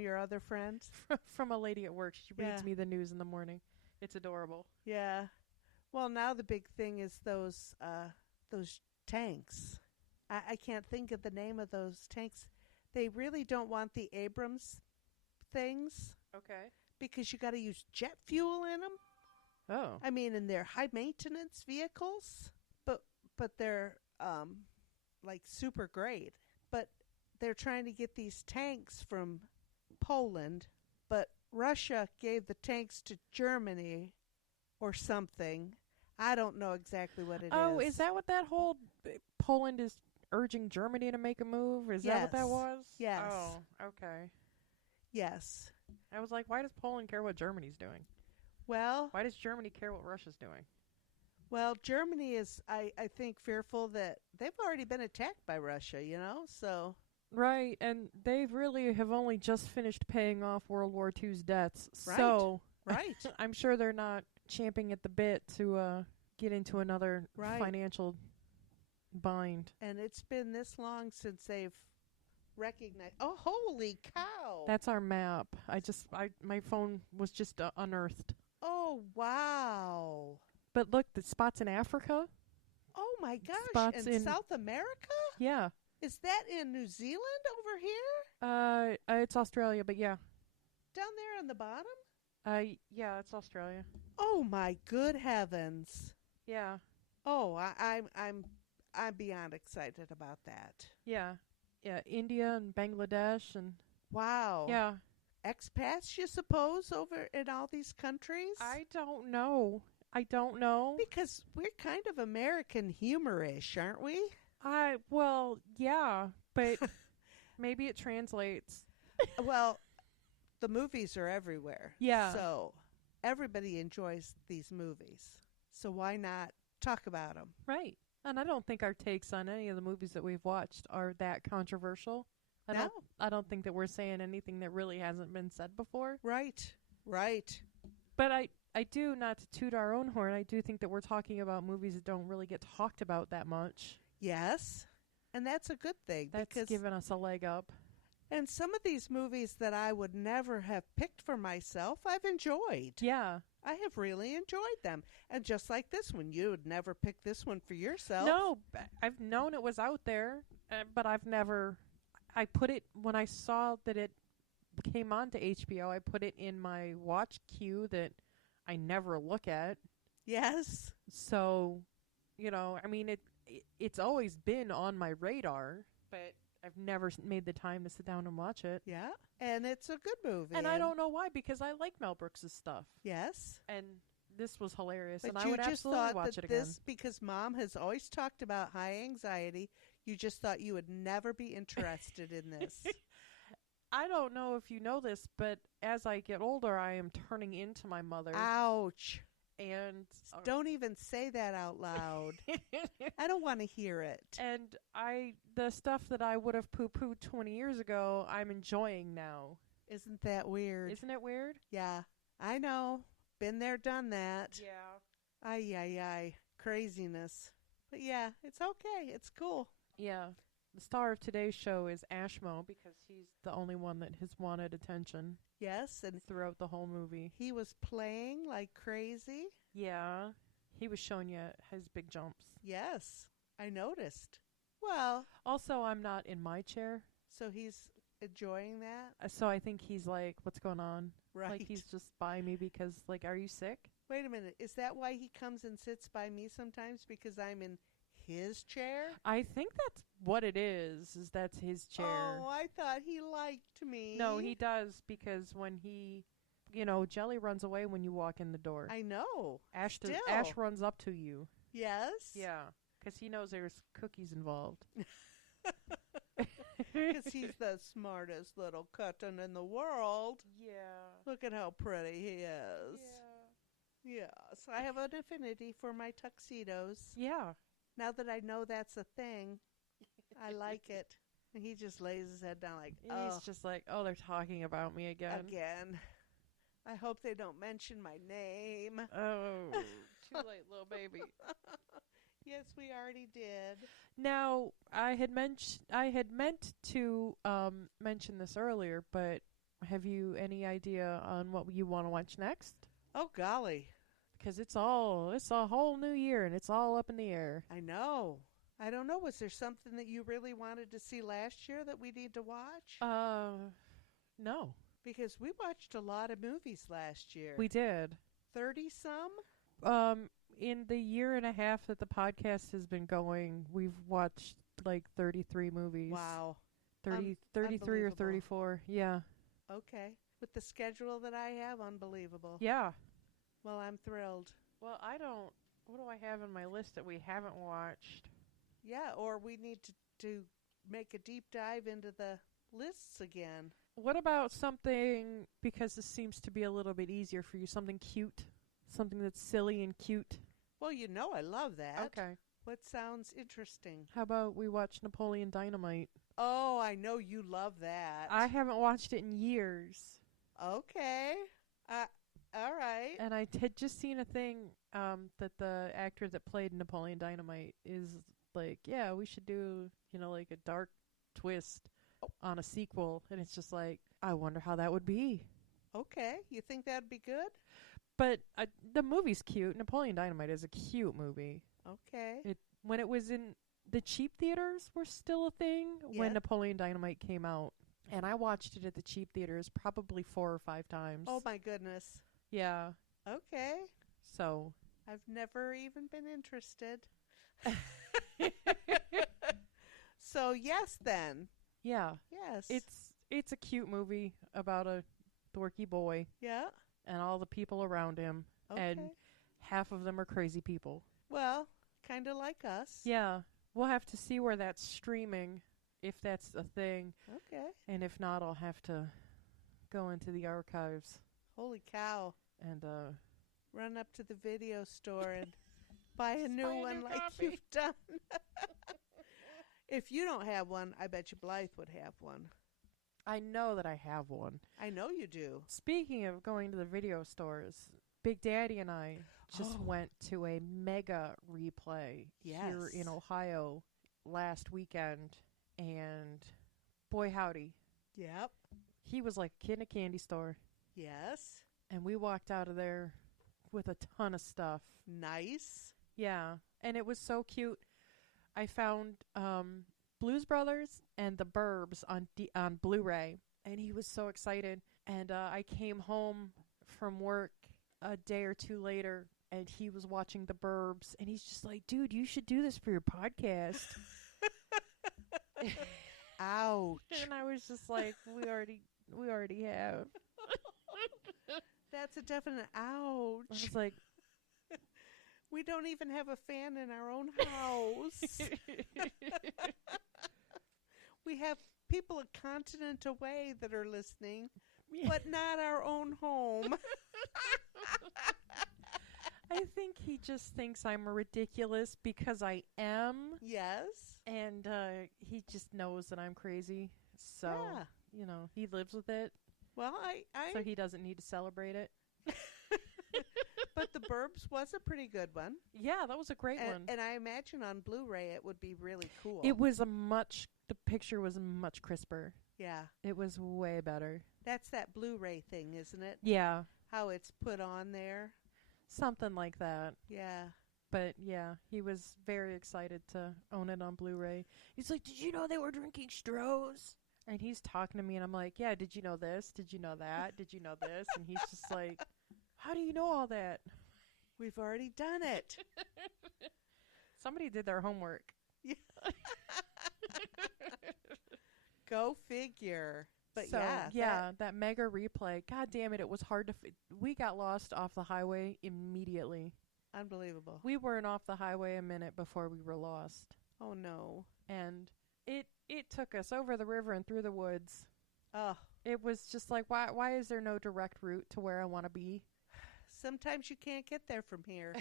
your other friends? From a lady at work. She reads Yeah. me the news in the morning. It's adorable. Yeah. Well, now the big thing is those tanks. I can't think of the name of those tanks. They really don't want the Abrams things Okay. because you got to use jet fuel in them. Oh. I mean, and they're high maintenance vehicles, but they're like super great. But they're trying to get these tanks from Poland, but Russia gave the tanks to Germany or something. I don't know exactly what it is. Oh, is that what that whole Poland is urging Germany to make a move? Is that what that Yes. was? Yes. Oh, okay. Yes. I was like, why does Poland care what Germany's doing? Well, Why does Germany care what Russia's doing? Germany is, I think, fearful that they've already been attacked by Russia, so. Right, and they really have only just finished paying off World War II's debts. Right. So Right. I'm sure they're not champing at the bit to get into another Right. financial bind. And it's been this long since they've recognized. Oh, holy cow. That's our map. My phone was just unearthed. Oh, wow. But look, the spots in Africa. Oh, my gosh. Spots in in- South America? Yeah. Is that in New Zealand over here? It's Australia, but yeah. Down there on the bottom? Yeah, it's Australia. Oh, my good heavens. Yeah. Oh, I'm beyond excited about that. Yeah. Yeah, India and Bangladesh and Wow. yeah. Expats, you suppose, over in all these countries? I don't know. Because we're kind of American humorish, aren't we? Well, yeah, but maybe it translates. Well, the movies are everywhere. Yeah. So everybody enjoys these movies. So why not talk about them? Right. And I don't think our takes on any of the movies that we've watched are that controversial. No. I don't think that we're saying anything that really hasn't been said before. Right. Right. But I do, not to toot our own horn, I do think that we're talking about movies that don't really get talked about that much. Yes. And that's a good thing. That's because given us a leg up. And some of these movies that I would never have picked for myself, I've enjoyed. Yeah. I have really enjoyed them. And just like this one, you would never pick this one for yourself. No, I've known it was out there, but I've never I put it, when I saw that it came onto HBO, I put it in my watch queue that I never look at. Yes. So, I mean, it's always been on my radar, but I've never made the time to sit down and watch it. Yeah. And it's a good movie. And I don't know why, because I like Mel Brooks' stuff. Yes. And this was hilarious, But and I you would just absolutely thought watch that it again. this, because Mom has always talked about high anxiety, you just thought you would never be interested in this. I don't know if you know this, but as I get older, I am turning into my mother. Ouch. And don't even say that out loud. I don't want to hear it. And the stuff that I would have poo-pooed 20 years ago, I'm enjoying now. Isn't that weird? Isn't it weird? Yeah, I know. Been there, done that. Yeah. Ay, ay, ay. Craziness. But yeah, it's okay. It's cool. Yeah. The star of today's show is Ashmo, because he's the only one that has wanted attention. Yes, and throughout the whole movie. He was playing like crazy. Yeah. He was showing you his big jumps. Yes, I noticed. Well, also, I'm not in my chair. So he's enjoying that? So I think he's like, what's going on? Right. Like he's just by me because, like, are you sick? Wait a minute. Is that why he comes and sits by me sometimes? Because I'm in his chair? I think that's what it is that's his chair. Oh, I thought he liked me. No, he does, because when he, Jelly runs away when you walk in the door. I know. Ash runs up to you. Yes? Yeah, because he knows there's cookies involved. Because he's the smartest little kitten in the world. Yeah. Look at how pretty he is. Yeah. Yes. I have an affinity for my tuxedos. Yeah. Now that I know that's a thing, I like it. And he just lays his head down like, oh. He's just like, oh, they're talking about me again. I hope they don't mention my name. Oh, too late, little baby. Yes, we already did. Now, I had meant to mention this earlier, but have you any idea on what you want to watch next? Oh, golly. Because it's a whole new year, and it's all up in the air. I know. I don't know. Was there something that you really wanted to see last year that we need to watch? No. Because we watched a lot of movies last year. We did. 30-some? In the year and a half that the podcast has been going, we've watched like 33 movies. Wow. 33 or 34. Yeah. Okay. With the schedule that I have, unbelievable. Yeah. Well, I'm thrilled. Well, what do I have on my list that we haven't watched? Yeah, or we need to make a deep dive into the lists again. What about something, because this seems to be a little bit easier for you, something cute? Something that's silly and cute? Well, I love that. Okay. What sounds interesting? How about we watch Napoleon Dynamite? Oh, I know you love that. I haven't watched it in years. Okay. All right. And I had just seen a thing that the actor that played Napoleon Dynamite is like, yeah, we should do, like a dark twist on a sequel. And it's just like, I wonder how that would be. Okay. You think that'd be good? But the movie's cute. Napoleon Dynamite is a cute movie. Okay. When it was in the cheap theaters were still a thing when Napoleon Dynamite came out. And I watched it at the cheap theaters probably 4 or 5 times. Oh, my goodness. Yeah. Okay. So. I've never even been interested. So, yes, then. Yeah. Yes. It's a cute movie about a dorky boy. Yeah. And all the people around him. Okay. And half of them are crazy people. Well, kind of like us. Yeah. We'll have to see where that's streaming, if that's a thing. Okay. And if not, I'll have to go into the archives. Holy cow. And run up to the video store and buy a new one like you've done. If you don't have one, I bet you Blythe would have one. I know that I have one. I know you do. Speaking of going to the video stores, Big Daddy and I just went to a mega replay here in Ohio last weekend. And boy, howdy. Yep. He was like a kid in a candy store. Yes. And we walked out of there with a ton of stuff. Nice. Yeah. And it was so cute. I found Blues Brothers and The Burbs on Blu-ray, and he was so excited. And I came home from work a day or two later, and he was watching The Burbs, and he's just like, "Dude, you should do this for your podcast." Ouch. And I was just like, "We already have." That's a definite ouch. I was like, we don't even have a fan in our own house. We have people a continent away that are listening, but not our own home. I think he just thinks I'm ridiculous because I am. Yes. And he just knows that I'm crazy. So, Yeah. you know, he lives with it. Well, So he doesn't need to celebrate it. But The Burbs was a pretty good one. Yeah, that was a great one. And I imagine on Blu-ray it would be really cool. It was the picture was much crisper. Yeah. It was way better. That's that Blu-ray thing, isn't it? Yeah. How it's put on there. Something like that. Yeah. But yeah, he was very excited to own it on Blu-ray. He's like, "Did you know they were drinking Strohs?" And he's talking to me, and I'm like, "Yeah, did you know this? Did you know that? Did you know this?" And he's just like, "How do you know all that?" We've already done it. Somebody did their homework. Yeah. Go figure. But so, yeah. that mega replay. God damn it, it was hard to... we got lost off the highway immediately. Unbelievable. We weren't off the highway a minute before we were lost. Oh, no. And it took us over the river and through the woods. Oh. It was just like, why is there no direct route to where I want to be? Sometimes you can't get there from here.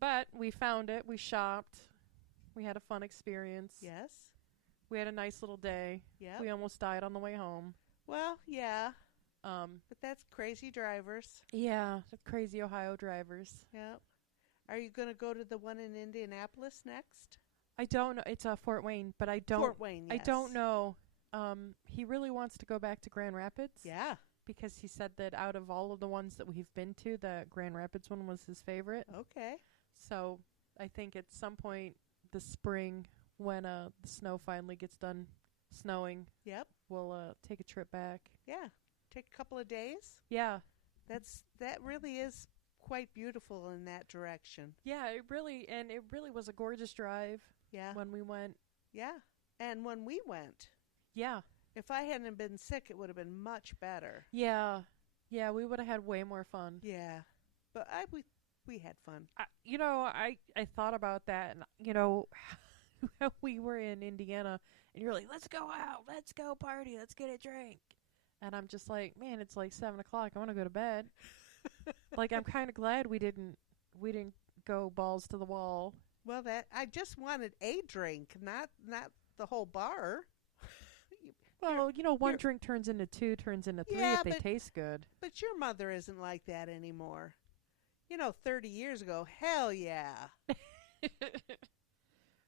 But we found it. We shopped. We had a fun experience. Yes. We had a nice little day. Yeah. We almost died on the way home. Well, yeah. But that's crazy drivers. Yeah, the crazy Ohio drivers. Yep. Are you going to go to the one in Indianapolis next? I don't know. It's Fort Wayne, but I don't. Fort Wayne, yes. I don't know. He really wants to go back to Grand Rapids. Yeah. Because he said that out of all of the ones that we've been to, the Grand Rapids one was his favorite. Okay. So I think at some point this spring, when the snow finally gets done snowing, yep, we'll take a trip back. Yeah. Take a couple of days. Yeah. That really is quite beautiful in that direction. Yeah, it really was a gorgeous drive. Yeah. When we went. Yeah. And when we went. Yeah. If I hadn't been sick, it would have been much better. Yeah. Yeah, we would have had way more fun. Yeah. But we had fun. I thought about that, and we were in Indiana, and you're like, "Let's go out, let's go party, let's get a drink," and I'm just like, "Man, it's like 7:00. I want to go to bed." Like, I'm kind of glad we didn't go balls to the wall. Well, I just wanted a drink, not the whole bar. Well, one drink turns into two, turns into three if they taste good. But your mother isn't like that anymore. 30 years ago, hell yeah.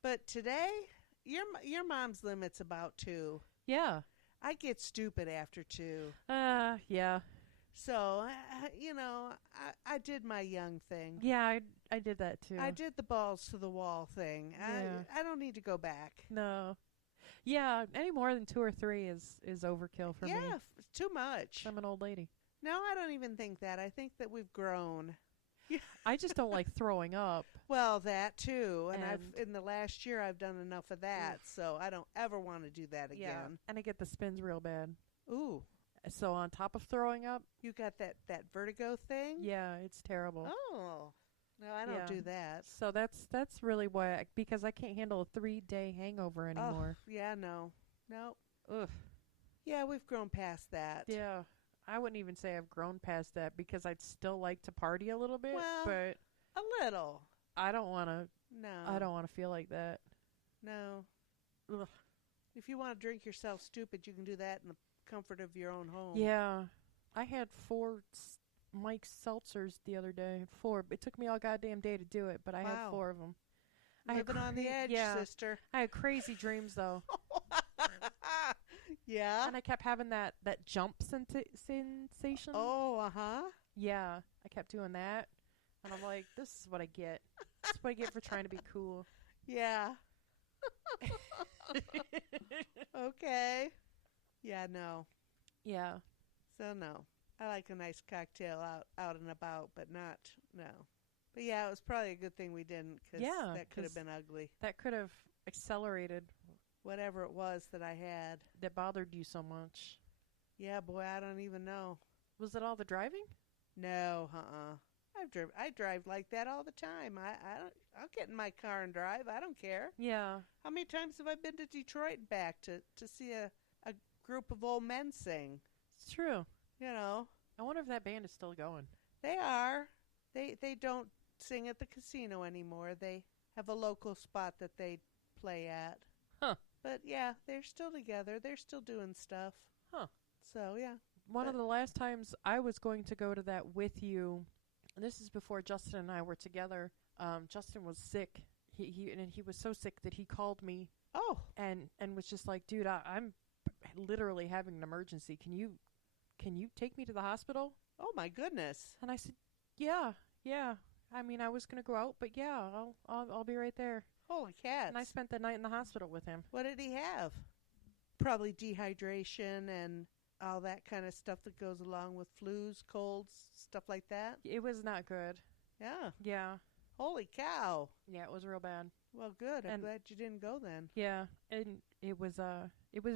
But today, your mom's limit's about 2. Yeah. I get stupid after 2. Yeah. So, I did my young thing. Yeah, I did that too. I did the balls to the wall thing. Yeah. I don't need to go back. No. Yeah, any more than 2 or 3 is overkill for me. Yeah, too much. I'm an old lady. No, I don't even think that. I think that we've grown. I just don't like throwing up. Well, that too. And in the last year I've done enough of that, so I don't ever want to do that again. Yeah, and I get the spins real bad. Ooh. So on top of throwing up, you got that vertigo thing? Yeah, it's terrible. Oh. No, I don't do that. So that's really why because I can't handle a 3-day hangover anymore. Oh, yeah, no. Nope. Ugh. Yeah, we've grown past that. Yeah. I wouldn't even say I've grown past that because I'd still like to party a little bit, but a little. I don't want to. No. I don't want to feel like that. No. Ugh. If you want to drink yourself stupid, you can do that in the comfort of your own home. Yeah. I had 4 Mike's seltzers the other day. 4. It took me all goddamn day to do it, but I had 4 of them. Living on the edge, sister. I had crazy dreams, though. Yeah. And I kept having that jump sensation. Oh, uh-huh. Yeah. I kept doing that. And I'm like, this is what I get. This is what I get for trying to be cool. Yeah. Okay. Yeah, no. Yeah. So no. I like a nice cocktail out and about, but not no. But yeah, it was probably a good thing we didn't, because Yeah, that could have 'cause been ugly. that could have accelerated Whatever it was that I had. that bothered you so much. Yeah, boy, I don't even know. Was it all the driving? No, I drive like that all the time. I'll get in my car and drive. I don't care. Yeah. How many times have I been to Detroit and back to see a group of old men sing? It's true. You know, I wonder if that band is still going. they are. They don't sing at the casino anymore. They have a local spot that they play at. Huh. But yeah, they're still together. They're still doing stuff. Huh. So yeah. One of the last times I was going to go to that with you, and this is before Justin and I were together. Justin was sick. He was so sick that he called me Oh, and was just like, dude, I'm literally having an emergency. Can you take me to the hospital? oh my goodness. And I said, yeah. I mean, I was gonna go out, but yeah, I'll be right there. Holy cats. And I spent the night in the hospital with him. What did he have? Probably dehydration and all that kind of stuff that goes along with flus, colds, stuff like that. It was not good. Yeah. Yeah. Holy cow. Yeah, it was real bad. Well, good. I'm And- glad you didn't go then. Yeah, and it was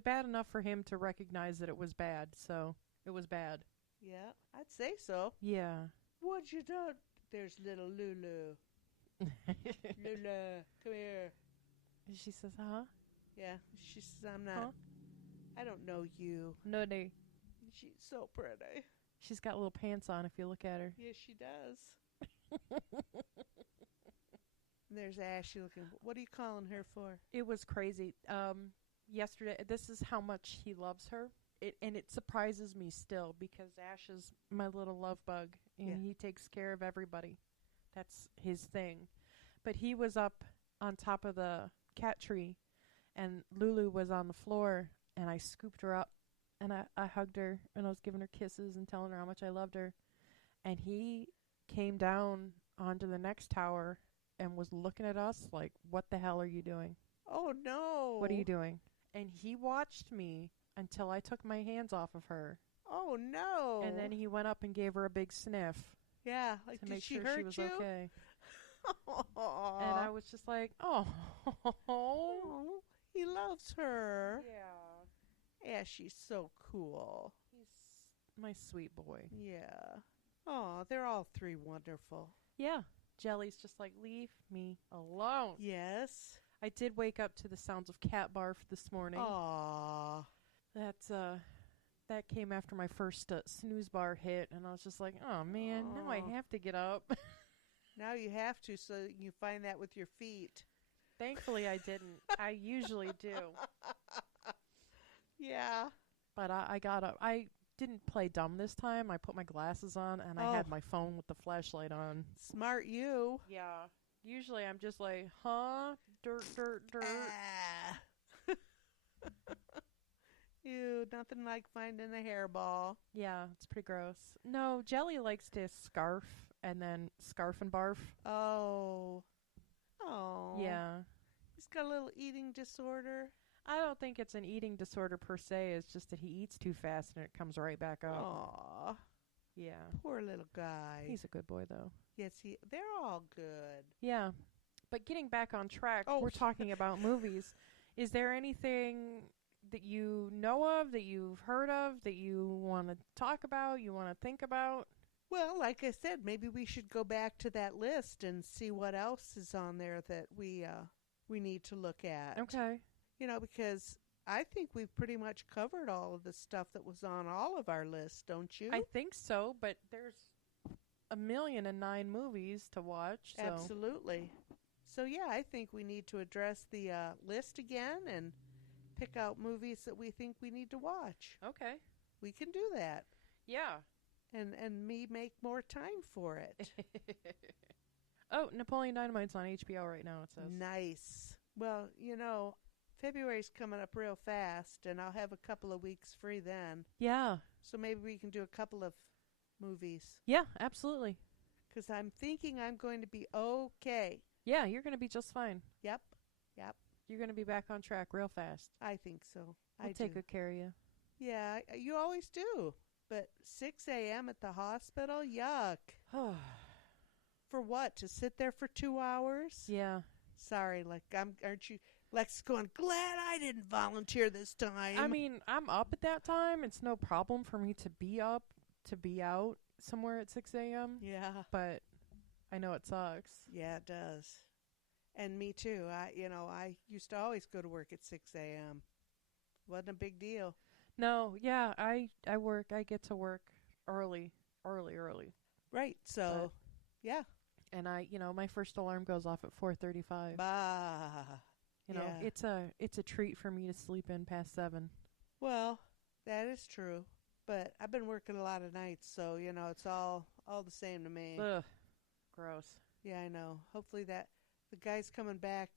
bad enough for him to recognize that it was bad. So it was bad. Yeah, I'd say so. Yeah. What you done? There's little Lulu. Lulu, come here. And she says, huh? Yeah, she says, I'm not. Huh? I don't know you. No, no. She's so pretty. She's got little pants on if you look at her. Yes, she does. And there's Ashley looking. What are you calling her for? It was crazy. Yesterday, this is how much he loves her. And it surprises me still because Ash is my little love bug and Yeah. he takes care of everybody. That's his thing. But he was up on top of the cat tree and Lulu was on the floor and I scooped her up and I hugged her and I was giving her kisses and telling her how much I loved her. And he came down onto the next tower and was looking at us like, what the hell are you doing? Oh, no. What are you doing? And he watched me until I took my hands off of her. Oh, no. And then he went up and gave her a big sniff yeah, like, to did make she sure hurt she was you? okay. Aww. And I was just like, oh. Oh, he loves her. Yeah. Yeah, she's so cool. He's my sweet boy. Yeah. Oh, they're all three wonderful. Yeah. Jelly's just like, leave me alone. Yes. I did wake up to the sounds of cat barf this morning. Aw. That came after my first snooze bar hit, and I was just like, oh man, now I Aw. have to get up. Now you have to, so you find that with your feet. Thankfully, I didn't. I usually do. Yeah. But I got up. I didn't play dumb this time. I put my glasses on, and I had Oh. my phone with the flashlight on. Smart you. Yeah. Usually I'm just like, huh? Dirt, dirt, dirt. Ah. Ew, nothing like finding a hairball. Yeah, it's pretty gross. No, Jelly likes to scarf and then scarf and barf. Oh. Oh. Yeah. He's got a little eating disorder. I don't think it's an eating disorder per se. It's just that he eats too fast and it comes right back up. Aw. Yeah. Poor little guy. He's a good boy, though. Yes, they're all good. Yeah. But getting back on track, Oh. we're talking about movies. Is there anything that you know of, that you've heard of, that you want to talk about, you want to think about? Well, like I said, maybe we should go back to that list and see what else is on there that we need to look at. Okay. You know, because I think we've pretty much covered all of the stuff that was on all of our lists, don't you? I think so, but there's 1,000,009 movies to watch. So. Absolutely. So, yeah, I think we need to address the list again and pick out movies that we think we need to watch. Okay. We can do that. Yeah. And me make more time for it. Oh, Napoleon Dynamite's on HBO right now, it says. Nice. Well, you know, February's coming up real fast, and I'll have a couple of weeks free then. Yeah. So maybe we can do a couple of movies. Yeah, absolutely. Because I'm thinking I'm going to be okay. Yeah, you're going to be just fine. Yep. Yep. You're going to be back on track real fast. I think so. We'll take good care of you. Yeah, you always do. But 6 a.m. at the hospital? Yuck. For what? To sit there for 2 hours? Yeah. Sorry, aren't you? Lex is going, glad I didn't volunteer this time. I mean, I'm up at that time. It's no problem for me to be up, to be out somewhere at 6 a.m. Yeah. But I know it sucks. Yeah, it does. And me too. I used to always go to work at 6 a.m. Wasn't a big deal. No, yeah, I work. I get to work early. Right. So, yeah. And my first alarm goes off at 4:35. Bah. It's a treat for me to sleep in past 7. Well, that is true. But I've been working a lot of nights, so it's all the same to me. Ugh, gross. Yeah, I know. Hopefully the guy's coming back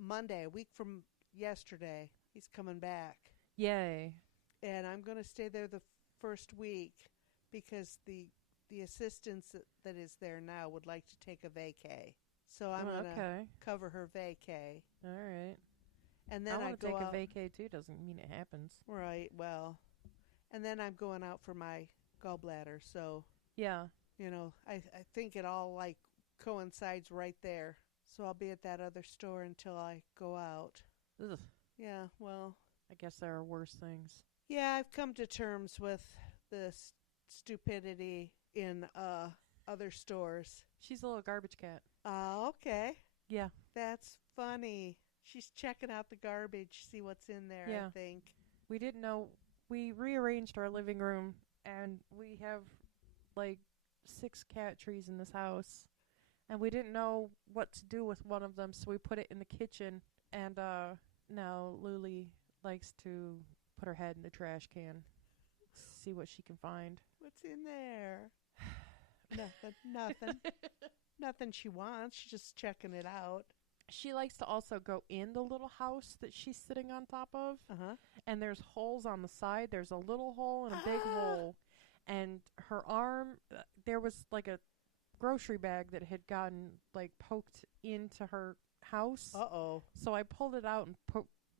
Monday, a week from yesterday. He's coming back. Yay. And I'm going to stay there the first week because the assistance that is there now would like to take a vacay. So I'm going to cover her vacay. All right. And then I go take out. a vacay too. Doesn't mean it happens. Right. Well, and then I'm going out for my gallbladder. So yeah, I think it all coincides right there. So I'll be at that other store until I go out. Ugh. Yeah. Well, I guess there are worse things. Yeah, I've come to terms with the stupidity in other stores. She's a little garbage cat. Okay. Yeah. That's funny. She's checking out the garbage, see what's in there, yeah. I think. We didn't know. We rearranged our living room, and we have 6 cat trees in this house. And we didn't know what to do with one of them, so we put it in the kitchen. And now Luli likes to put her head in the trash can, see what she can find. What's in there? Nothing. Nothing she wants. She's just checking it out. She likes to also go in the little house that she's sitting on top of. And there's holes on the side. There's a little hole and a big hole. And her arm, there was a grocery bag that had gotten poked into her house. Uh-oh. So I pulled it out and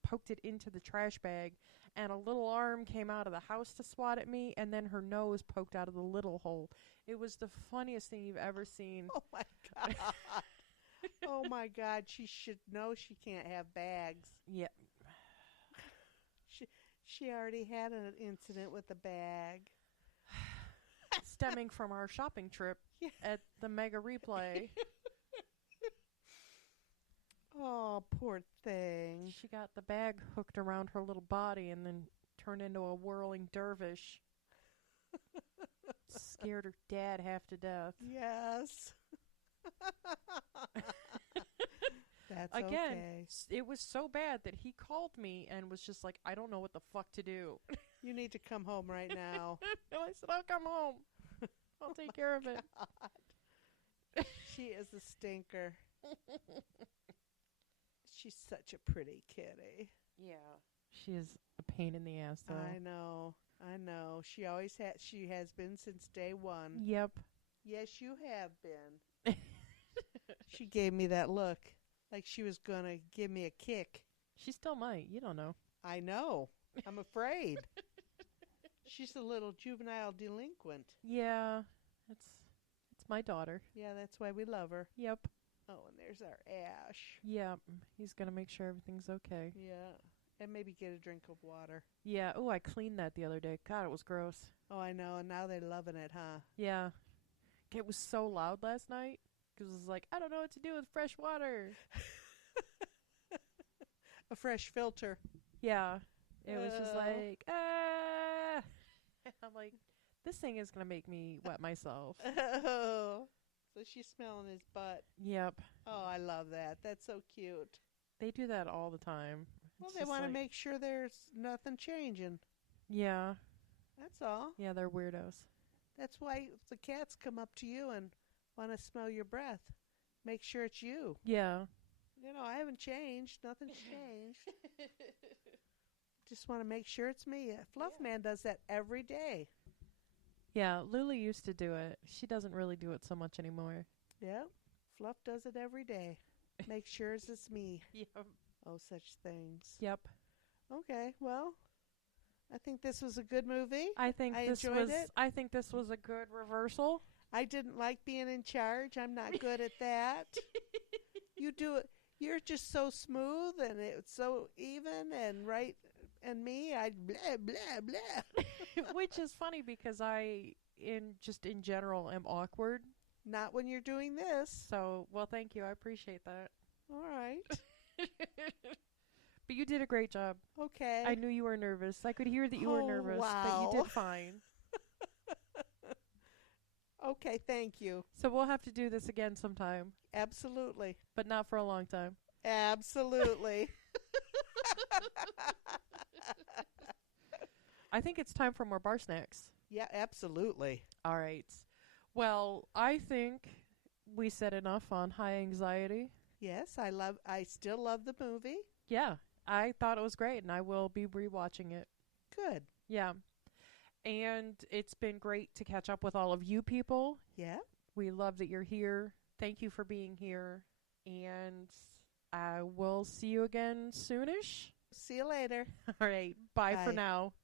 poked it into the trash bag, and a little arm came out of the house to swat at me, and then her nose poked out of the little hole. It was the funniest thing you've ever seen. Oh my God. Oh my God. She should know she can't have bags. Yeah. She already had an incident with a bag. Stemming from our shopping trip at the Mega Replay. Oh, poor thing. She got the bag hooked around her little body and then turned into a whirling dervish. Scared her dad half to death. Yes. That's Again, okay. It was so bad that he called me and was just like, I don't know what the fuck to do. You need to come home right now. No, I said, I'll come home. I'll take care of it. God. She is a stinker. She's such a pretty kitty. Yeah. She is a pain in the ass, though. I know. She always she has been since day one. Yep. Yes, you have been. She gave me that look like she was going to give me a kick. She still might. You don't know. I know. I'm afraid. She's a little juvenile delinquent. Yeah. It's my daughter. Yeah, that's why we love her. Yep. Oh, and there's our Ash. Yep. He's going to make sure everything's okay. Yeah. And maybe get a drink of water. Yeah. Oh, I cleaned that the other day. God, it was gross. Oh, I know. And now they're loving it, huh? Yeah. It was so loud last night because it was like, I don't know what to do with fresh water. A fresh filter. Yeah. It was just like, ah. I'm like, this thing is going to make me wet myself. Oh. So she's smelling his butt. Yep. Oh, I love that. That's so cute. They do that all the time. Well, they want to make sure there's nothing changing. Yeah. That's all. Yeah, they're weirdos. That's why the cats come up to you and want to smell your breath. Make sure it's you. Yeah. I haven't changed. Nothing's changed. Just want to make sure it's me. Fluffman does that every day. Yeah, Luli used to do it. She doesn't really do it so much anymore. Yeah. Fluff does it every day. Make sure it's me. Yep. Oh, such things. Yep. Okay, well, I think this was a good movie. I think I this enjoyed was it. I think this was a good reversal. I didn't like being in charge. I'm not good at that. You do it. You're just so smooth and it's so even and right. And me, I blah blah blah. Which is funny because I in general am awkward. Not when you're doing this. So, well, thank you. I appreciate that. All right. But you did a great job. Okay. I knew you were nervous. I could hear that you were Oh, nervous, but wow. you did fine. Okay, thank you. So we'll have to do this again sometime, Absolutely. but not for a long time. Absolutely. I think it's time for more bar snacks. Yeah, absolutely. All right. Well, I think we said enough on high anxiety. Yes, I still love the movie. Yeah, I thought it was great, and I will be rewatching it. Good. Yeah. And it's been great to catch up with all of you people. Yeah. We love that you're here. Thank you for being here. And I will see you again soonish. See you later. All right. Bye for Bye. now.